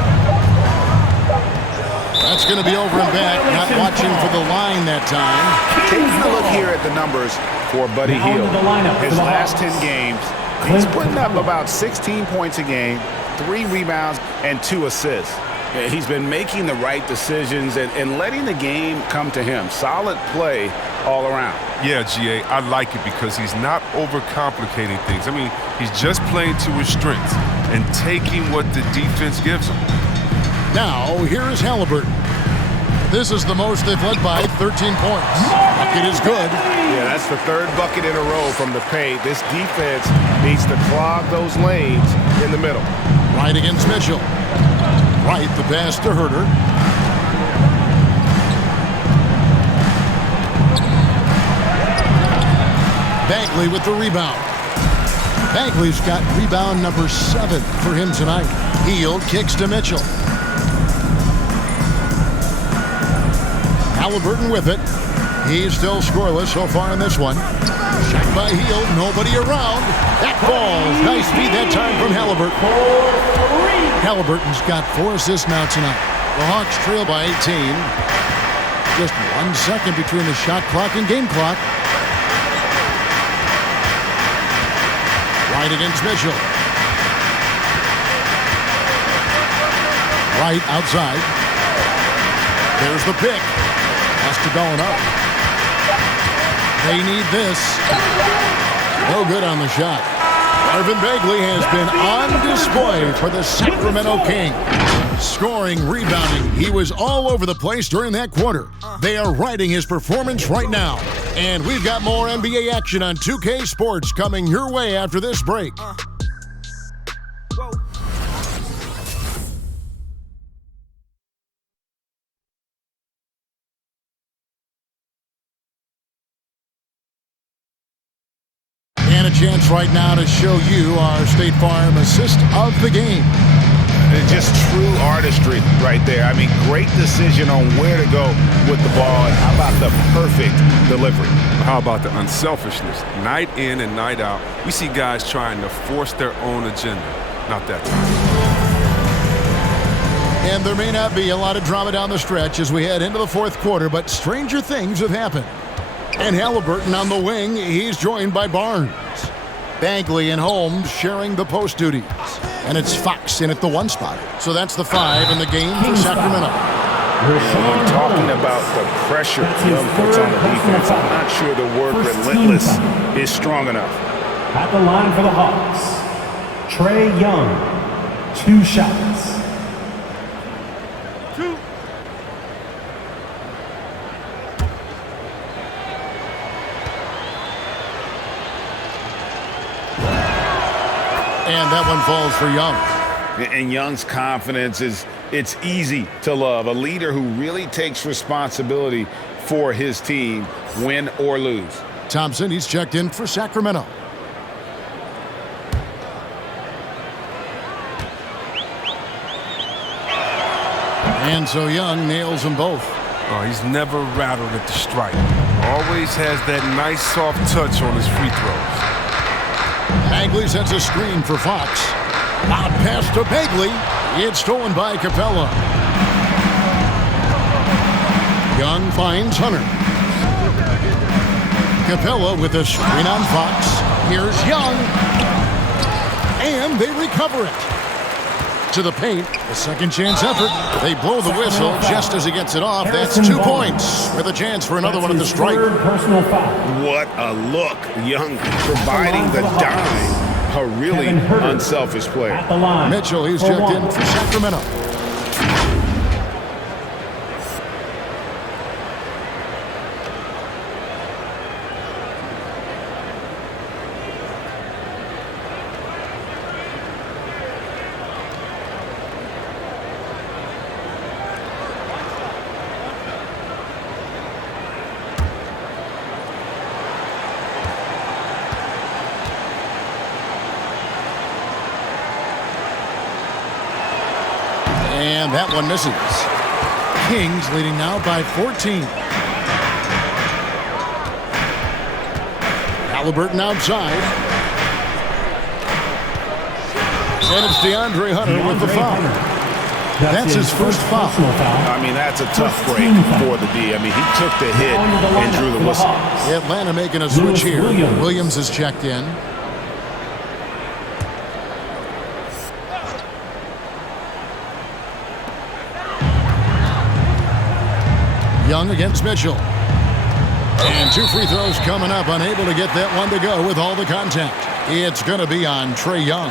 That's going to be over and back. Not watching for the line that time. Taking a look here at the numbers for Buddy Hield. His last 10 games, he's putting up about 16 points a game, 3 rebounds, and 2 assists. He's been making the right decisions and letting the game come to him. Solid play all around. Yeah, GA, I like it because he's not overcomplicating things. I mean, he's just playing to his strengths and taking what the defense gives him. Now, here is Halliburton. This is the most they've led by 13 points. Bucket is good. Yeah, that's the 3rd bucket in a row from the paint. This defense needs to clog those lanes in the middle. Right against Mitchell. Right, the pass to Herter. Bagley with the rebound. Bagley's got rebound number 7 for him tonight. Hield kicks to Mitchell. Halliburton with it. He's still scoreless so far in this one. Shot by Hield, nobody around. That falls. Nice feed that time from Halliburton. Halliburton's got 4 assists now tonight. The Hawks trail by 18. Just 1 second between the shot clock and game clock. Right against Mitchell. Right outside. There's the pick. Has to go up. They need this. No good on the shot. Marvin Bagley has been on display for the Sacramento Kings. Scoring, rebounding. He was all over the place during that quarter. They are riding his performance right now. And we've got more NBA action on 2K Sports coming your way after this break. And a chance right now to show you our State Farm assist of the game. And just true artistry right there. I mean, great decision on where to go with the ball. And how about the perfect delivery? How about the unselfishness? Night in and night out, we see guys trying to force their own agenda. Not that time. And there may not be a lot of drama down the stretch as we head into the 4th quarter, but stranger things have happened. And Halliburton on the wing, he's joined by Barnes. Bagley and Holmes sharing the post duties. And it's Fox in at the 1 spot. So that's the 5 in the game for Sacramento. When talking about the pressure Young puts on the defense, I'm not sure the word relentless is strong enough. At the line for the Hawks, Trae Young, 2 shots. And that one falls for Young. And Young's confidence it's easy to love. A leader who really takes responsibility for his team, win or lose. Thompson, he's checked in for Sacramento. And so Young nails them both. Oh, he's never rattled at the stripe. Always has that nice soft touch on his free throws. Bagley sets a screen for Fox. Out pass to Bagley. It's stolen by Capella. Young finds Hunter. Capella with a screen on Fox. Here's Young. And they recover it. To the paint, a second chance effort. They blow the whistle just as he gets it off. That's 2 points with a chance for another one at the stripe. What a look. Young providing the dime. A really unselfish player. Mitchell, he's checked in for Sacramento. And that one misses. Kings leading now by 14. Halliburton outside. And it's DeAndre Hunter with the foul. That's his first foul. I mean, that's a tough break for the D. I mean, he took the hit and drew the whistle. Atlanta making a switch here. Williams is checked in. Young against Mitchell. And 2 free throws coming up. Unable to get that one to go with all the contact. It's going to be on Trae Young.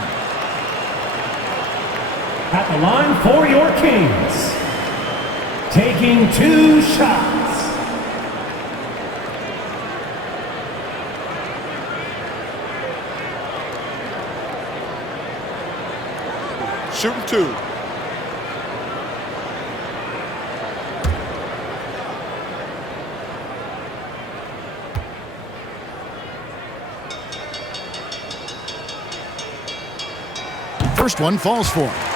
At the line for your Kings. Taking 2 shots. Shooting 2. First one falls for him.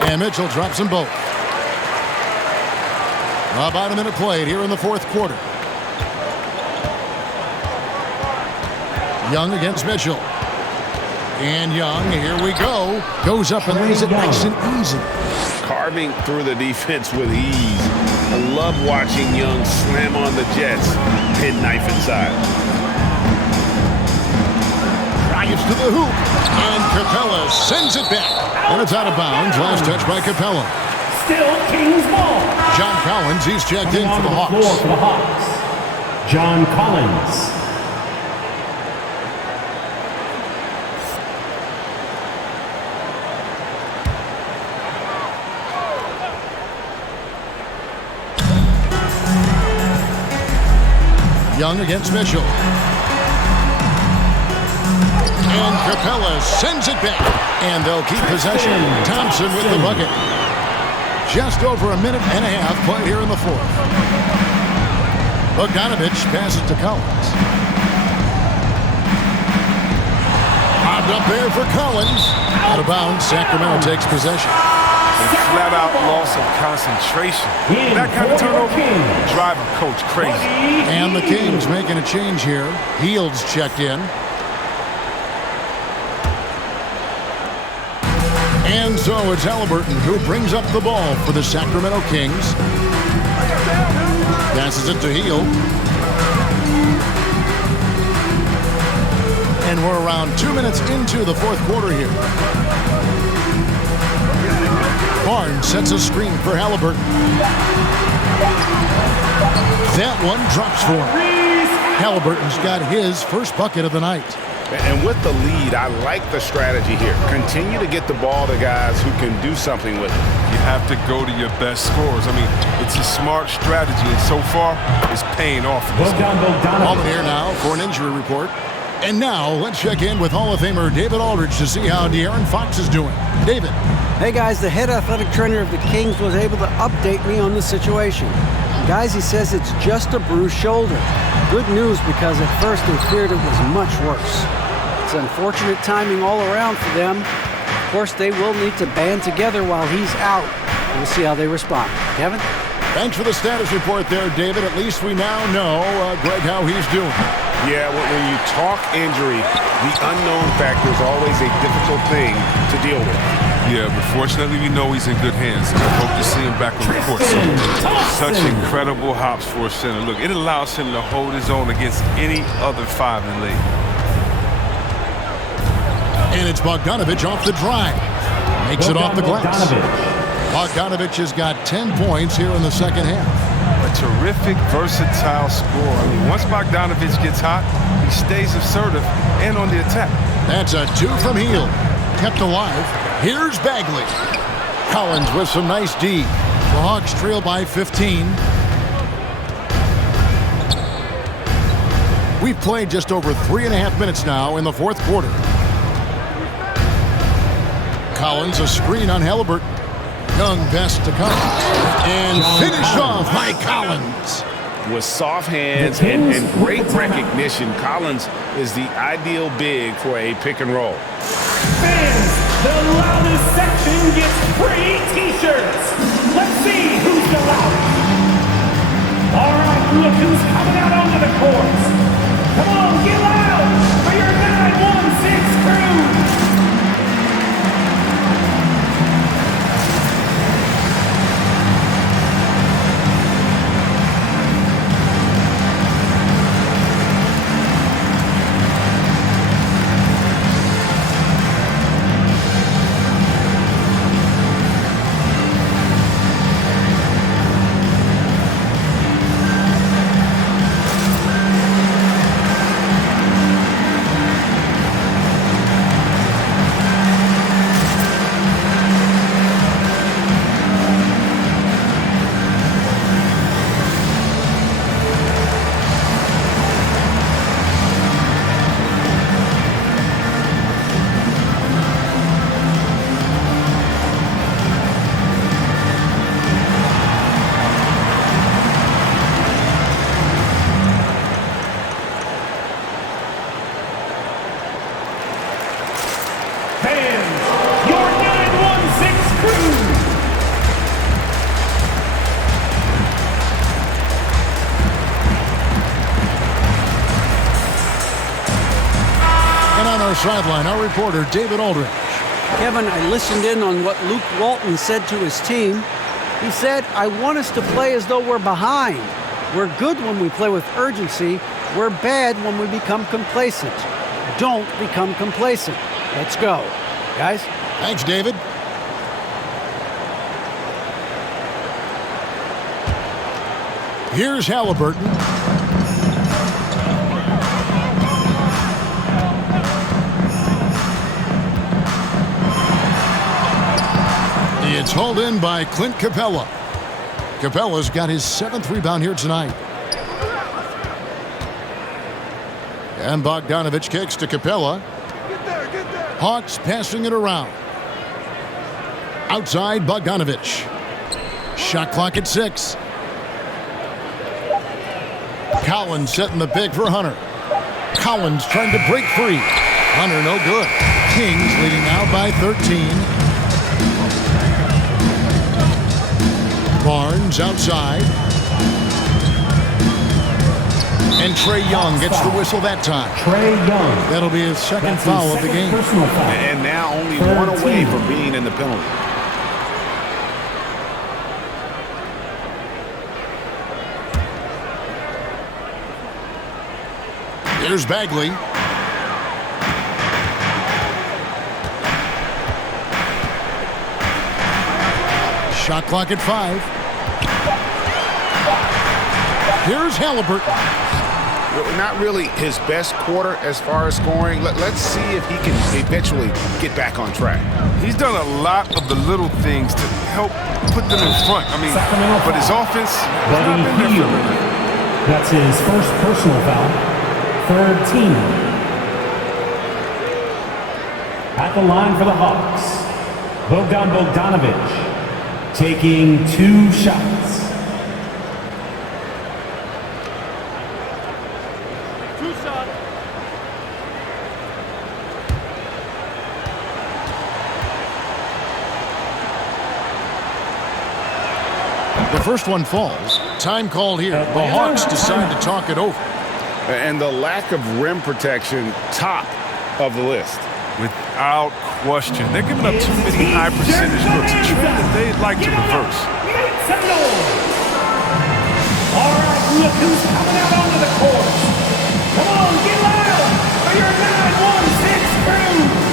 And Mitchell drops them both. About a minute played here in the fourth quarter. Young against Mitchell. And Young, here we go. Goes up and lays it nice and easy. Carving through the defense with ease. I love watching Young slam on the Jets. Penknife inside. Drives to the hoop. And Capella sends it back. And it's out of bounds. Last touch by Capella. Still Kings ball. John Collins, he's checked in for the Hawks. John Collins. Young against Mitchell. And Capella sends it back. And they'll keep possession. Thompson with the bucket. Just over a minute and a half played here in the fourth. Bogdanovich passes to Collins. Popped up there for Collins. Out of bounds. Sacramento takes possession. Flat out loss of concentration. That kind of turnover driving coach crazy. And the Kings making a change here. Heald's checked in. And so it's Halliburton who brings up the ball for the Sacramento Kings. Passes it to Hield. And we're around 2 minutes into the fourth quarter here. Barnes sets a screen for Halliburton. That one drops for him. Halliburton's got his first bucket of the night. And with the lead, I like the strategy here. Continue to get the ball to guys who can do something with it. You have to go to your best scorers. I mean, it's a smart strategy, and so far, it's paying off in this game. Baldwin here now for an injury report. And now, let's check in with Hall of Famer David Aldridge to see how De'Aaron Fox is doing. David. Hey, guys, the head athletic trainer of the Kings was able to update me on the situation. Guys, he says it's just a bruised shoulder. Good news, because at first they feared it was much worse. It's unfortunate timing all around for them. Of course, they will need to band together while he's out. We'll see how they respond. Kevin? Thanks for the status report there, David. At least we now know, Greg, how he's doing. Yeah, when you talk injury, the unknown factor is always a difficult thing to deal with. Yeah, but fortunately, we know he's in good hands. I hope to see him back on the court soon. Such incredible hops for a center. Look, it allows him to hold his own against any other five in the league. And it's Bogdanovich off the drive. Makes it off the glass. Bogdanovich has got 10 points here in the second half. A terrific, versatile scorer. I mean, once Bogdanovich gets hot, he stays assertive and on the attack. That's a 2 from Hield. Kept alive. Here's Bagley. Collins with some nice D. The Hawks trail by 15. We've played just over 3.5 minutes now in the fourth quarter. Collins, a screen on Halliburton. Young best to come. And finish off by Collins. With soft hands and great recognition, Collins is the ideal big for a pick and roll. Fans, the loudest section gets free T-shirts. Let's see who's the loudest. All right, look who's coming out onto the court. Come on, get loud for your 916 crew. Sideline, our reporter, David Aldridge. Kevin, I listened in on what Luke Walton said to his team. He said, I want us to play as though we're behind. We're good when we play with urgency. We're bad when we become complacent. Don't become complacent. Let's go. Guys? Thanks, David. Here's Halliburton. It's hauled in by Clint Capella. Capella's got his 7th rebound here tonight. And Bogdanovich kicks to Capella. Get there. Hawks passing it around. Outside Bogdanovich. Shot clock at 6. Collins setting the pick for Hunter. Collins trying to break free. Hunter no good. Kings leading now by 13. Barnes outside. And Trae Young gets the whistle that time. Trae Young. That'll be his second foul of the game. And now only 13. One away from being in the penalty. Here's Bagley. Shot clock at 5. Here's Halliburton. Not really his best quarter as far as scoring. Let's see if he can eventually get back on track. He's done a lot of the little things to help put them in front. I mean, but his offense has not been there for him. That's his first personal foul. 3rd team. At the line for the Hawks, Bogdanovich taking 2 shots. The first one falls. Time called here. The Hawks decide to talk it over. And the lack of rim protection, top of the list. Without question. They're giving up too many high percentage looks. A trend that they'd like to reverse. All right, look who's coming out onto the court. Come on, get loud for your 916 crew.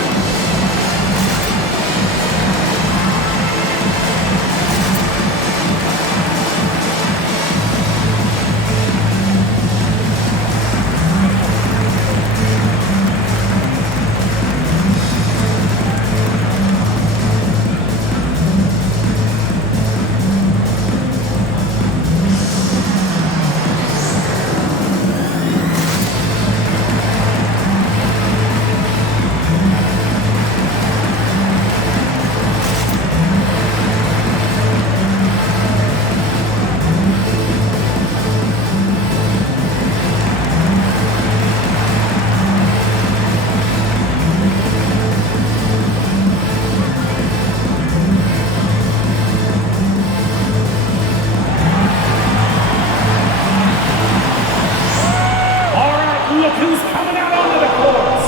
look who's coming out onto the courts.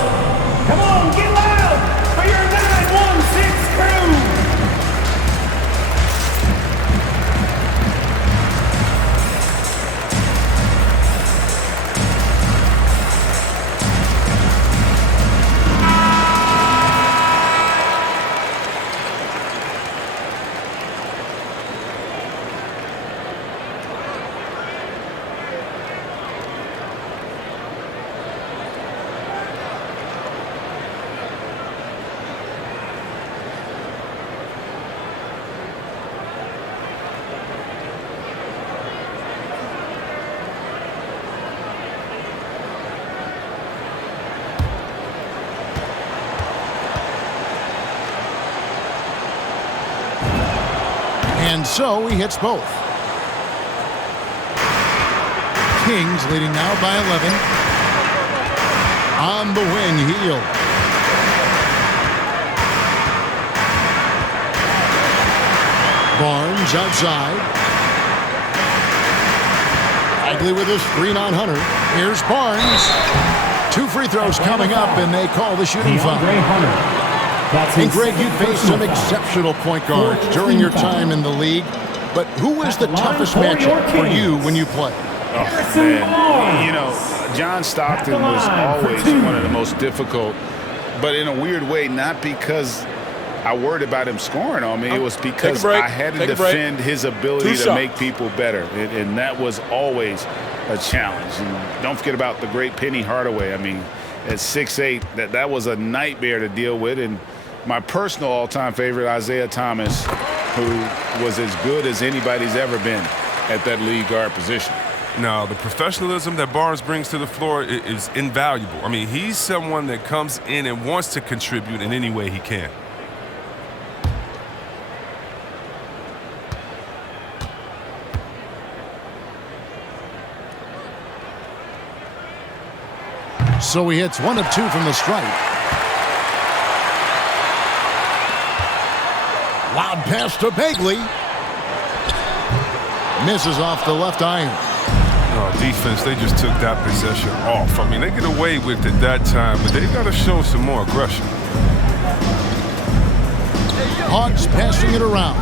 Come on, get loud for your 916 crew. And so he hits both. Kings leading now by 11. On the wing, Hield. Barnes outside. Bagley with a screen on Hunter. Here's Barnes. 2 free throws coming up, and they call the shooting foul. And Greg, you faced some exceptional point guards during your time in the league, but who was the toughest matchup for you when you played? Oh, man. You know, John Stockton was always one of the most difficult, but in a weird way, not because I worried about him scoring on me. It was because I had to defend his ability to make people better, and that was always a challenge. And don't forget about the great Penny Hardaway. I mean, at 6'8", that was a nightmare to deal with. And my personal all-time favorite, Isaiah Thomas, who was as good as anybody's ever been at that lead guard position. No, the professionalism that Barnes brings to the floor is invaluable. I mean, he's someone that comes in and wants to contribute in any way he can. So he hits 1 of 2 from the stripe. Loud pass to Bagley. Misses off the left iron. Oh, defense, they just took that possession off. I mean, they get away with it that time, but they've got to show some more aggression. Hawks passing it around.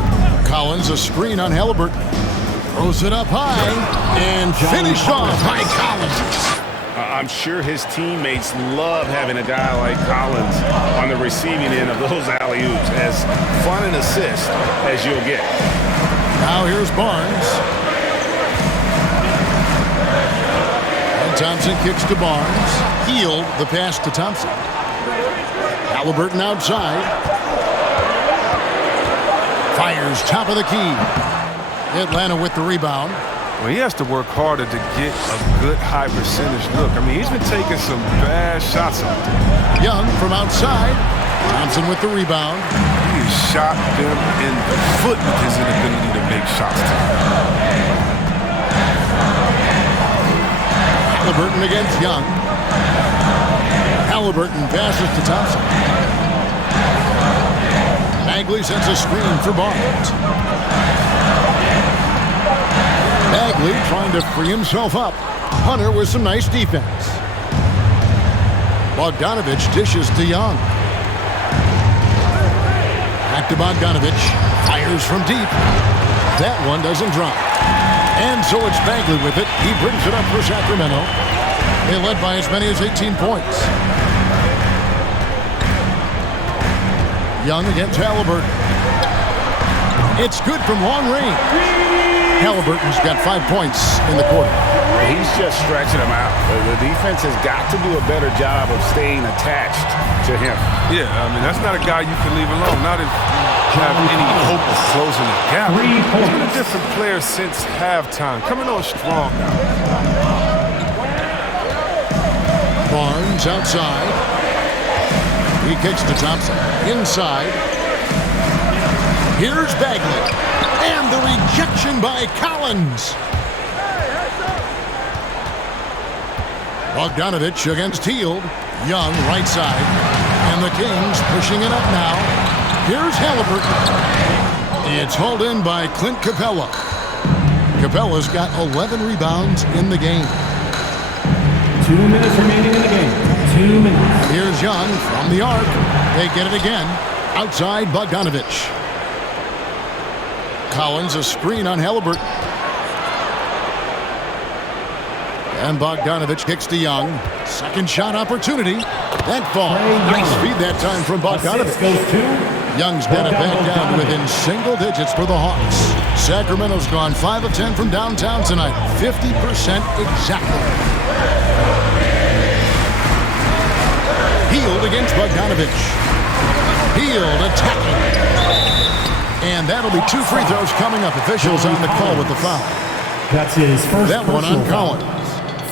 Collins a screen on Halliburton. Throws it up high and finished off by Collins. I'm sure his teammates love having a guy like Collins on the receiving end of those alley-oops. As fun an assist as you'll get. Now here's Barnes. And Thompson kicks to Barnes. Hield the pass to Thompson. Halliburton outside. Fires top of the key. Atlanta with the rebound. Well, he has to work harder to get a good high percentage look. I mean, he's been taking some bad shots out there. Young from outside. Thompson with the rebound. He has shot them in the foot with his inability to make shots. Halliburton against Young. Halliburton passes to Thompson. Bagley sends a screen for Barnes. Bagley trying to free himself up. Hunter with some nice defense. Bogdanovich dishes to Young. Back to Bogdanovich. Fires from deep. That one doesn't drop. And so it's Bagley with it. He brings it up for Sacramento. They led by as many as 18 points. Young against Halliburton. It's good from long range. Halliburton's got 5 points in the quarter. He's just stretching them out. The defense has got to do a better job of staying attached to him. Yeah, I mean, that's not a guy you can leave alone. Not if you have any hope of closing the gap. He's been a different player since halftime. Coming on strong now. Barnes outside. He kicks to Thompson. Inside. Here's Bagley. And the rejection by Collins. Bogdanovich against Hield. Young right side. And the Kings pushing it up now. Here's Halliburton. It's hauled in by Clint Capella. Capella's got 11 rebounds in the game. 2 minutes remaining in the game. 2 minutes. Here's Young from the arc. They get it again. Outside Bogdanovich. Collins, a screen on Halliburton. And Bogdanovich kicks to Young. Second shot opportunity. That falls. Nice feed that time from Bogdanovich. Young's got it back down to within single digits for the Hawks. Sacramento's gone 5 of 10 from downtown tonight. 50% exactly. Hield against Bogdanovich. Hield attacking. And that'll be 2 free throws coming up. Officials on the call with the foul. That's his first. That one on Collins.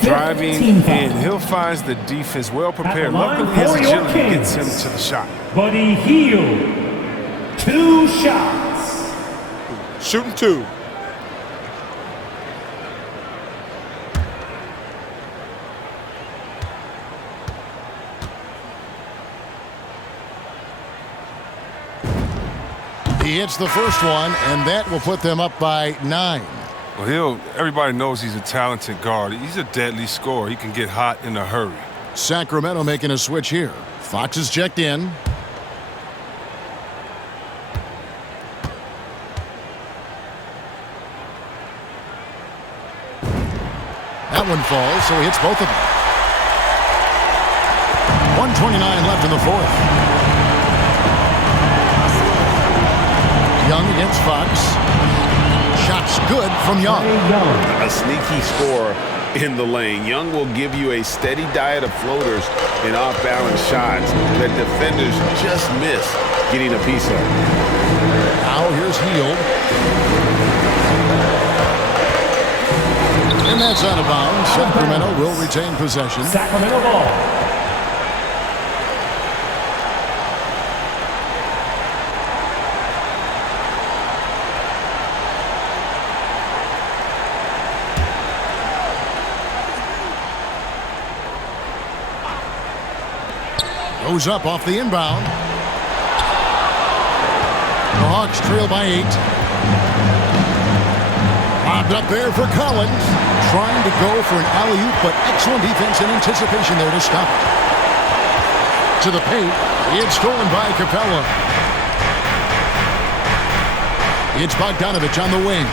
Driving in, he'll find the defense well prepared. Luckily, his agility gets him to the shot. Buddy Hield, 2 shots. Shooting 2. He hits the first one, and that will put them up by 9. Well, everybody knows he's a talented guard. He's a deadly scorer. He can get hot in a hurry. Sacramento making a switch here. Fox is checked in. That one falls, so he hits both of them. 1:29 left in the fourth. Young against Fox. Shots good from Young. A sneaky scorer in the lane. Young will give you a steady diet of floaters and off-balance shots that defenders just miss getting a piece of. Now here's Hield. And that's out of bounds. Sacramento will retain possession. Sacramento ball. Goes up off the inbound. The Hawks trail by 8. Lobbed up there for Collins. Trying to go for an alley-oop, but excellent defense and anticipation there to stop it. To the paint. It's stolen by Capella. It's Bogdanovich on the wing.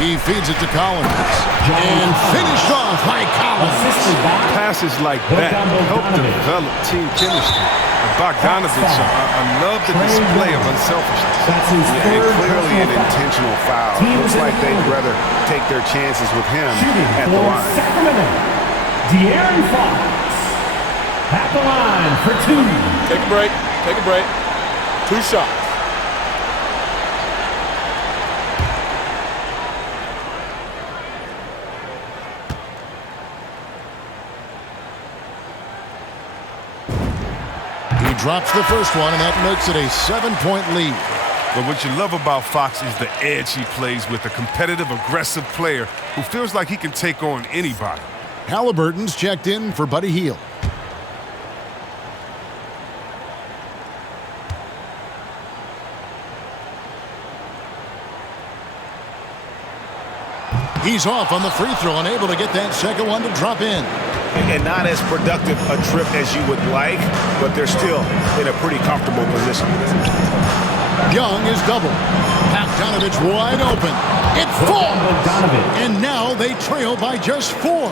He feeds it to Collins. And finished off by Collins. Passes like that help develop team chemistry. And Bogdanovich, I love the display of unselfishness. And clearly an intentional foul. Looks like they'd rather take their chances with him at the line. Sacramento, De'Aaron Fox at the line for 2. Take a break. Take a break. 2 shots. Drops the first one, and that makes it a 7-point lead. But what you love about Fox is the edge he plays with, a competitive, aggressive player who feels like he can take on anybody. Halliburton's checked in for Buddy Hield. He's off on the free throw, unable to get that second one to drop in. And not as productive a trip as you would like, but they're still in a pretty comfortable position. Young is double. Bogdanovich wide open. It falls. And now they trail by just 4.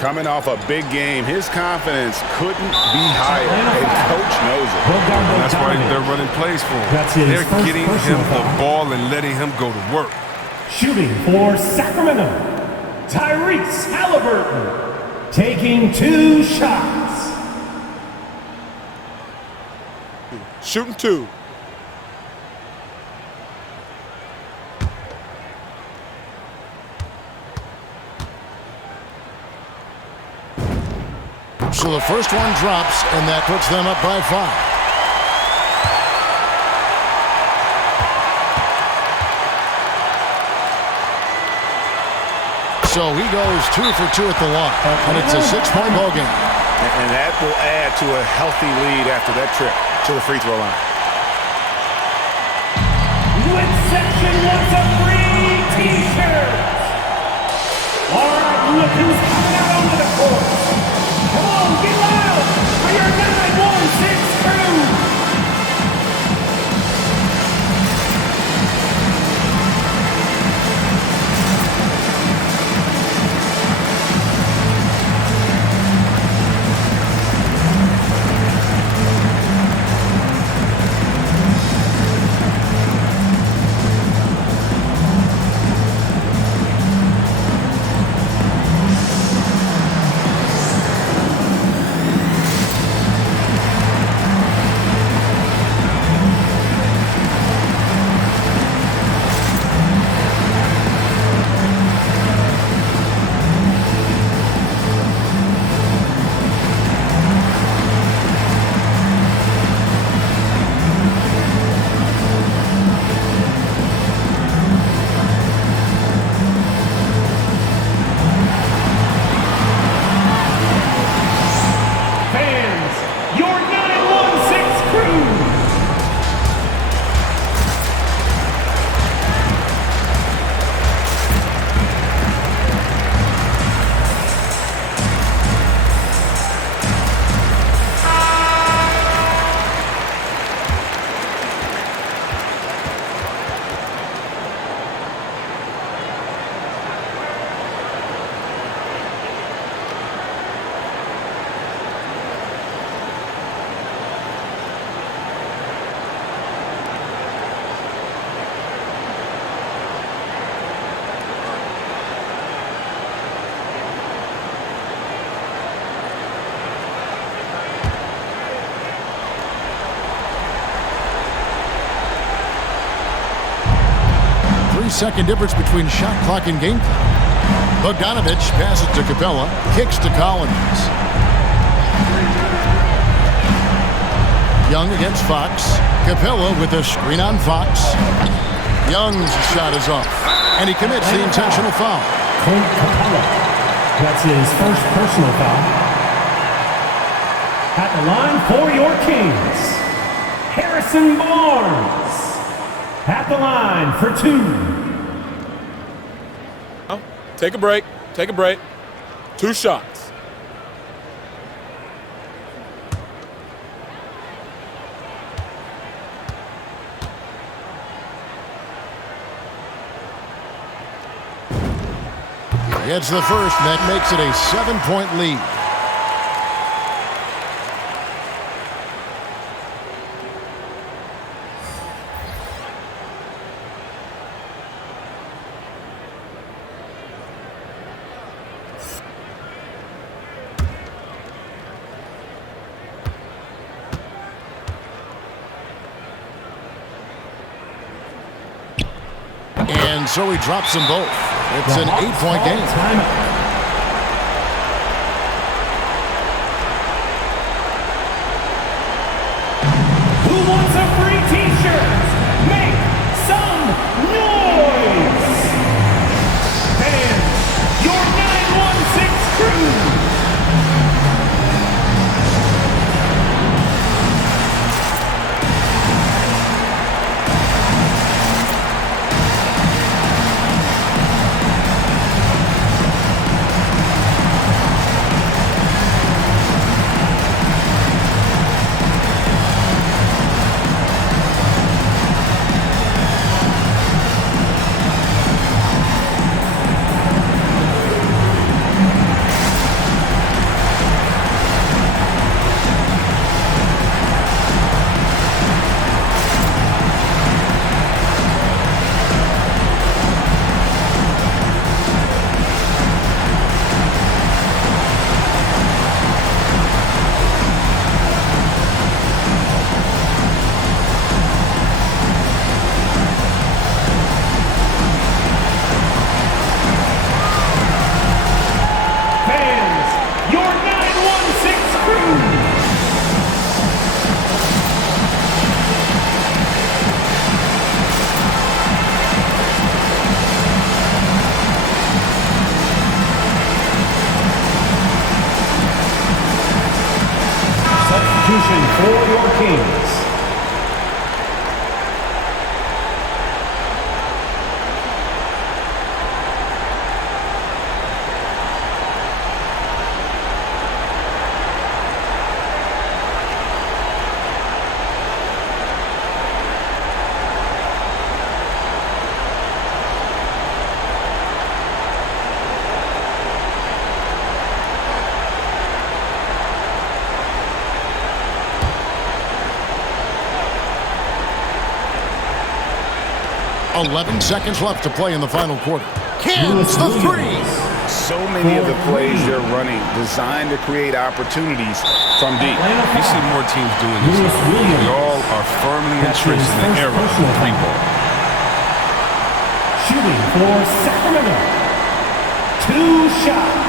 Coming off a big game, his confidence couldn't be higher, and coach knows it. And that's why they're running plays for him. They're getting him the ball and letting him go to work. Shooting for Sacramento, Tyrese Halliburton. Taking 2 shots. Shooting 2. So the first one drops, and that puts them up by 5. So he goes 2 for 2 at the line, and it's a 6-point ball game. And that will add to a healthy lead after that trip to the free throw line. With section wants a free T-shirt. All right, look who's coming out onto the court. Come on, get loud for your 916 crew. Second difference between shot clock and game clock. Bogdanovic passes to Capella, kicks to Collins. Young against Fox. Capella with a screen on Fox. Young's shot is off, and he commits the intentional foul. Clint Capella. That's his first personal foul. At the line for your Kings, Harrison Barnes. At the line for 2. Take a break. Take a break. 2 shots. He gets the first, and that makes it a 7-point lead. And so he drops them both. It's an 8-point game. Who wants a free t-shirt? Make some noise! And your 916 crew! Substitution for your Kings. 11 seconds left to play in the final quarter. Cans the three. So many of the plays they're running designed to create opportunities from deep. You see more teams doing this. We all are firmly entrenched in the era of three ball. Shooting for Sacramento. 2 shots.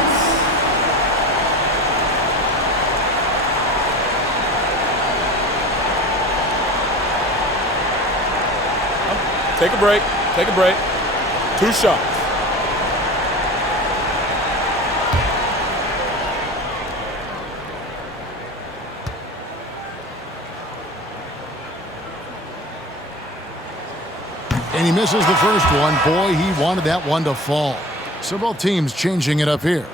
Take a break. Take a break. 2 shots. And he misses the first one. Boy, he wanted that one to fall. So both teams changing it up here.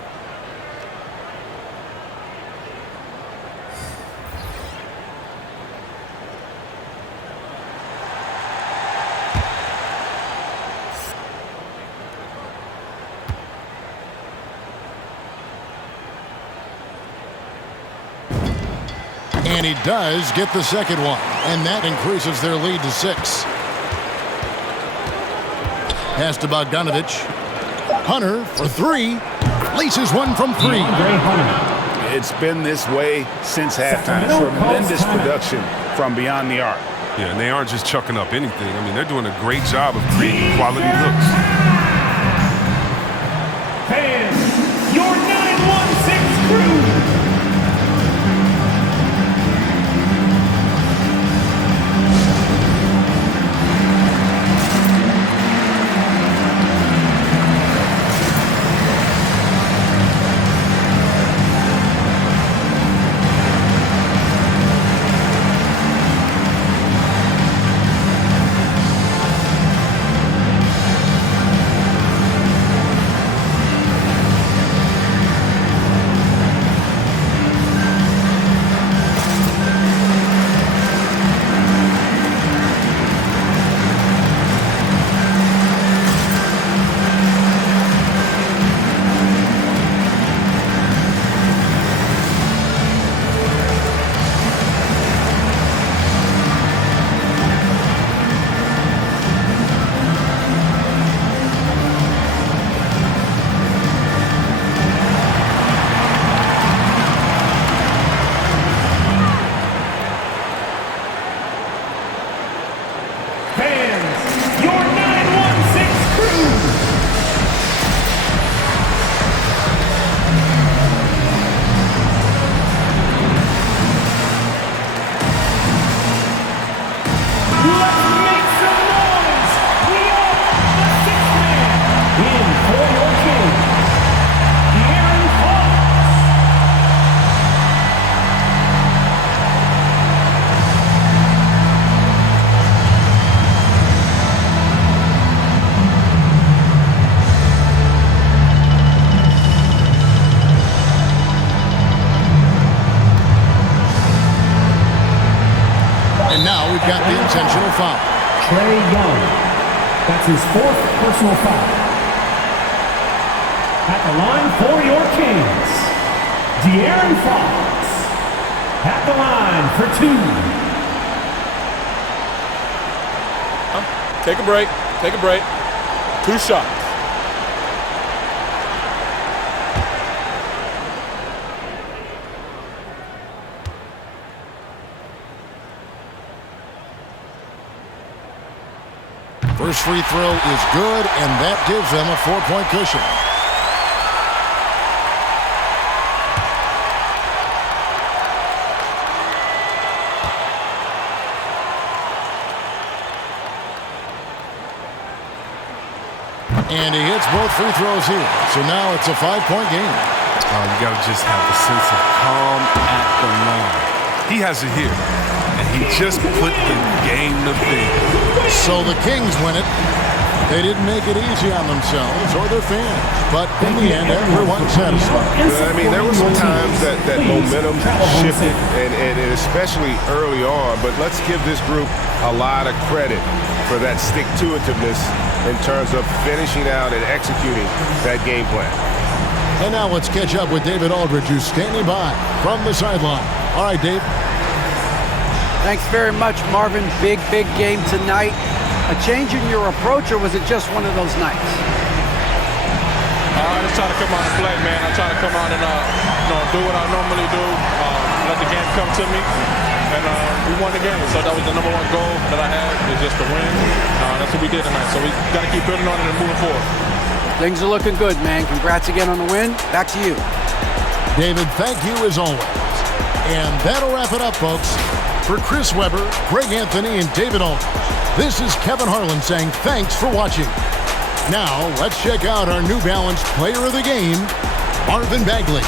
And he does get the second one. And that increases their lead to 6. Pass to Bogdanovic. Hunter for 3. Laces one from 3. It's been this way since halftime. Tremendous production from beyond the arc. Yeah, and they aren't just chucking up anything. I mean, they're doing a great job of creating quality looks. Fans, your 916 crew. Got the intentional foul. Trae Young. That's his 4th personal foul. At the line for your Kings, De'Aaron Fox. At the line for 2. Take a break. Take a break. 2 shots. First free throw is good, and that gives them a 4-point cushion. And he hits both free throws here. So now it's a 5-point game. You got to just have a sense of calm at the line. He has it here, and he just put the game to bed. So the Kings win it. They didn't make it easy on themselves or their fans, but in the end, everyone's satisfied. I mean, there were some times that momentum shifted, and especially early on, but let's give this group a lot of credit for that stick-to-itiveness in terms of finishing out and executing that game plan. And now let's catch up with David Aldridge, who's standing by from the sideline. All right, Dave. Thanks very much, Marvin. Big game tonight. A change in your approach, or was it just one of those nights? I just try to come out and play, man. I try to come out and do what I normally do. Let the game come to me, and we won the game. So that was the number one goal that I had, is just to win. That's what we did tonight. So we got to keep building on it and moving forward. Things are looking good, man. Congrats again on the win. Back to you. David, thank you as always. And that'll wrap it up, folks. For Chris Webber, Greg Anthony, and David Aldridge, this is Kevin Harlan saying thanks for watching. Now, let's check out our New Balance Player of the Game, Marvin Bagley.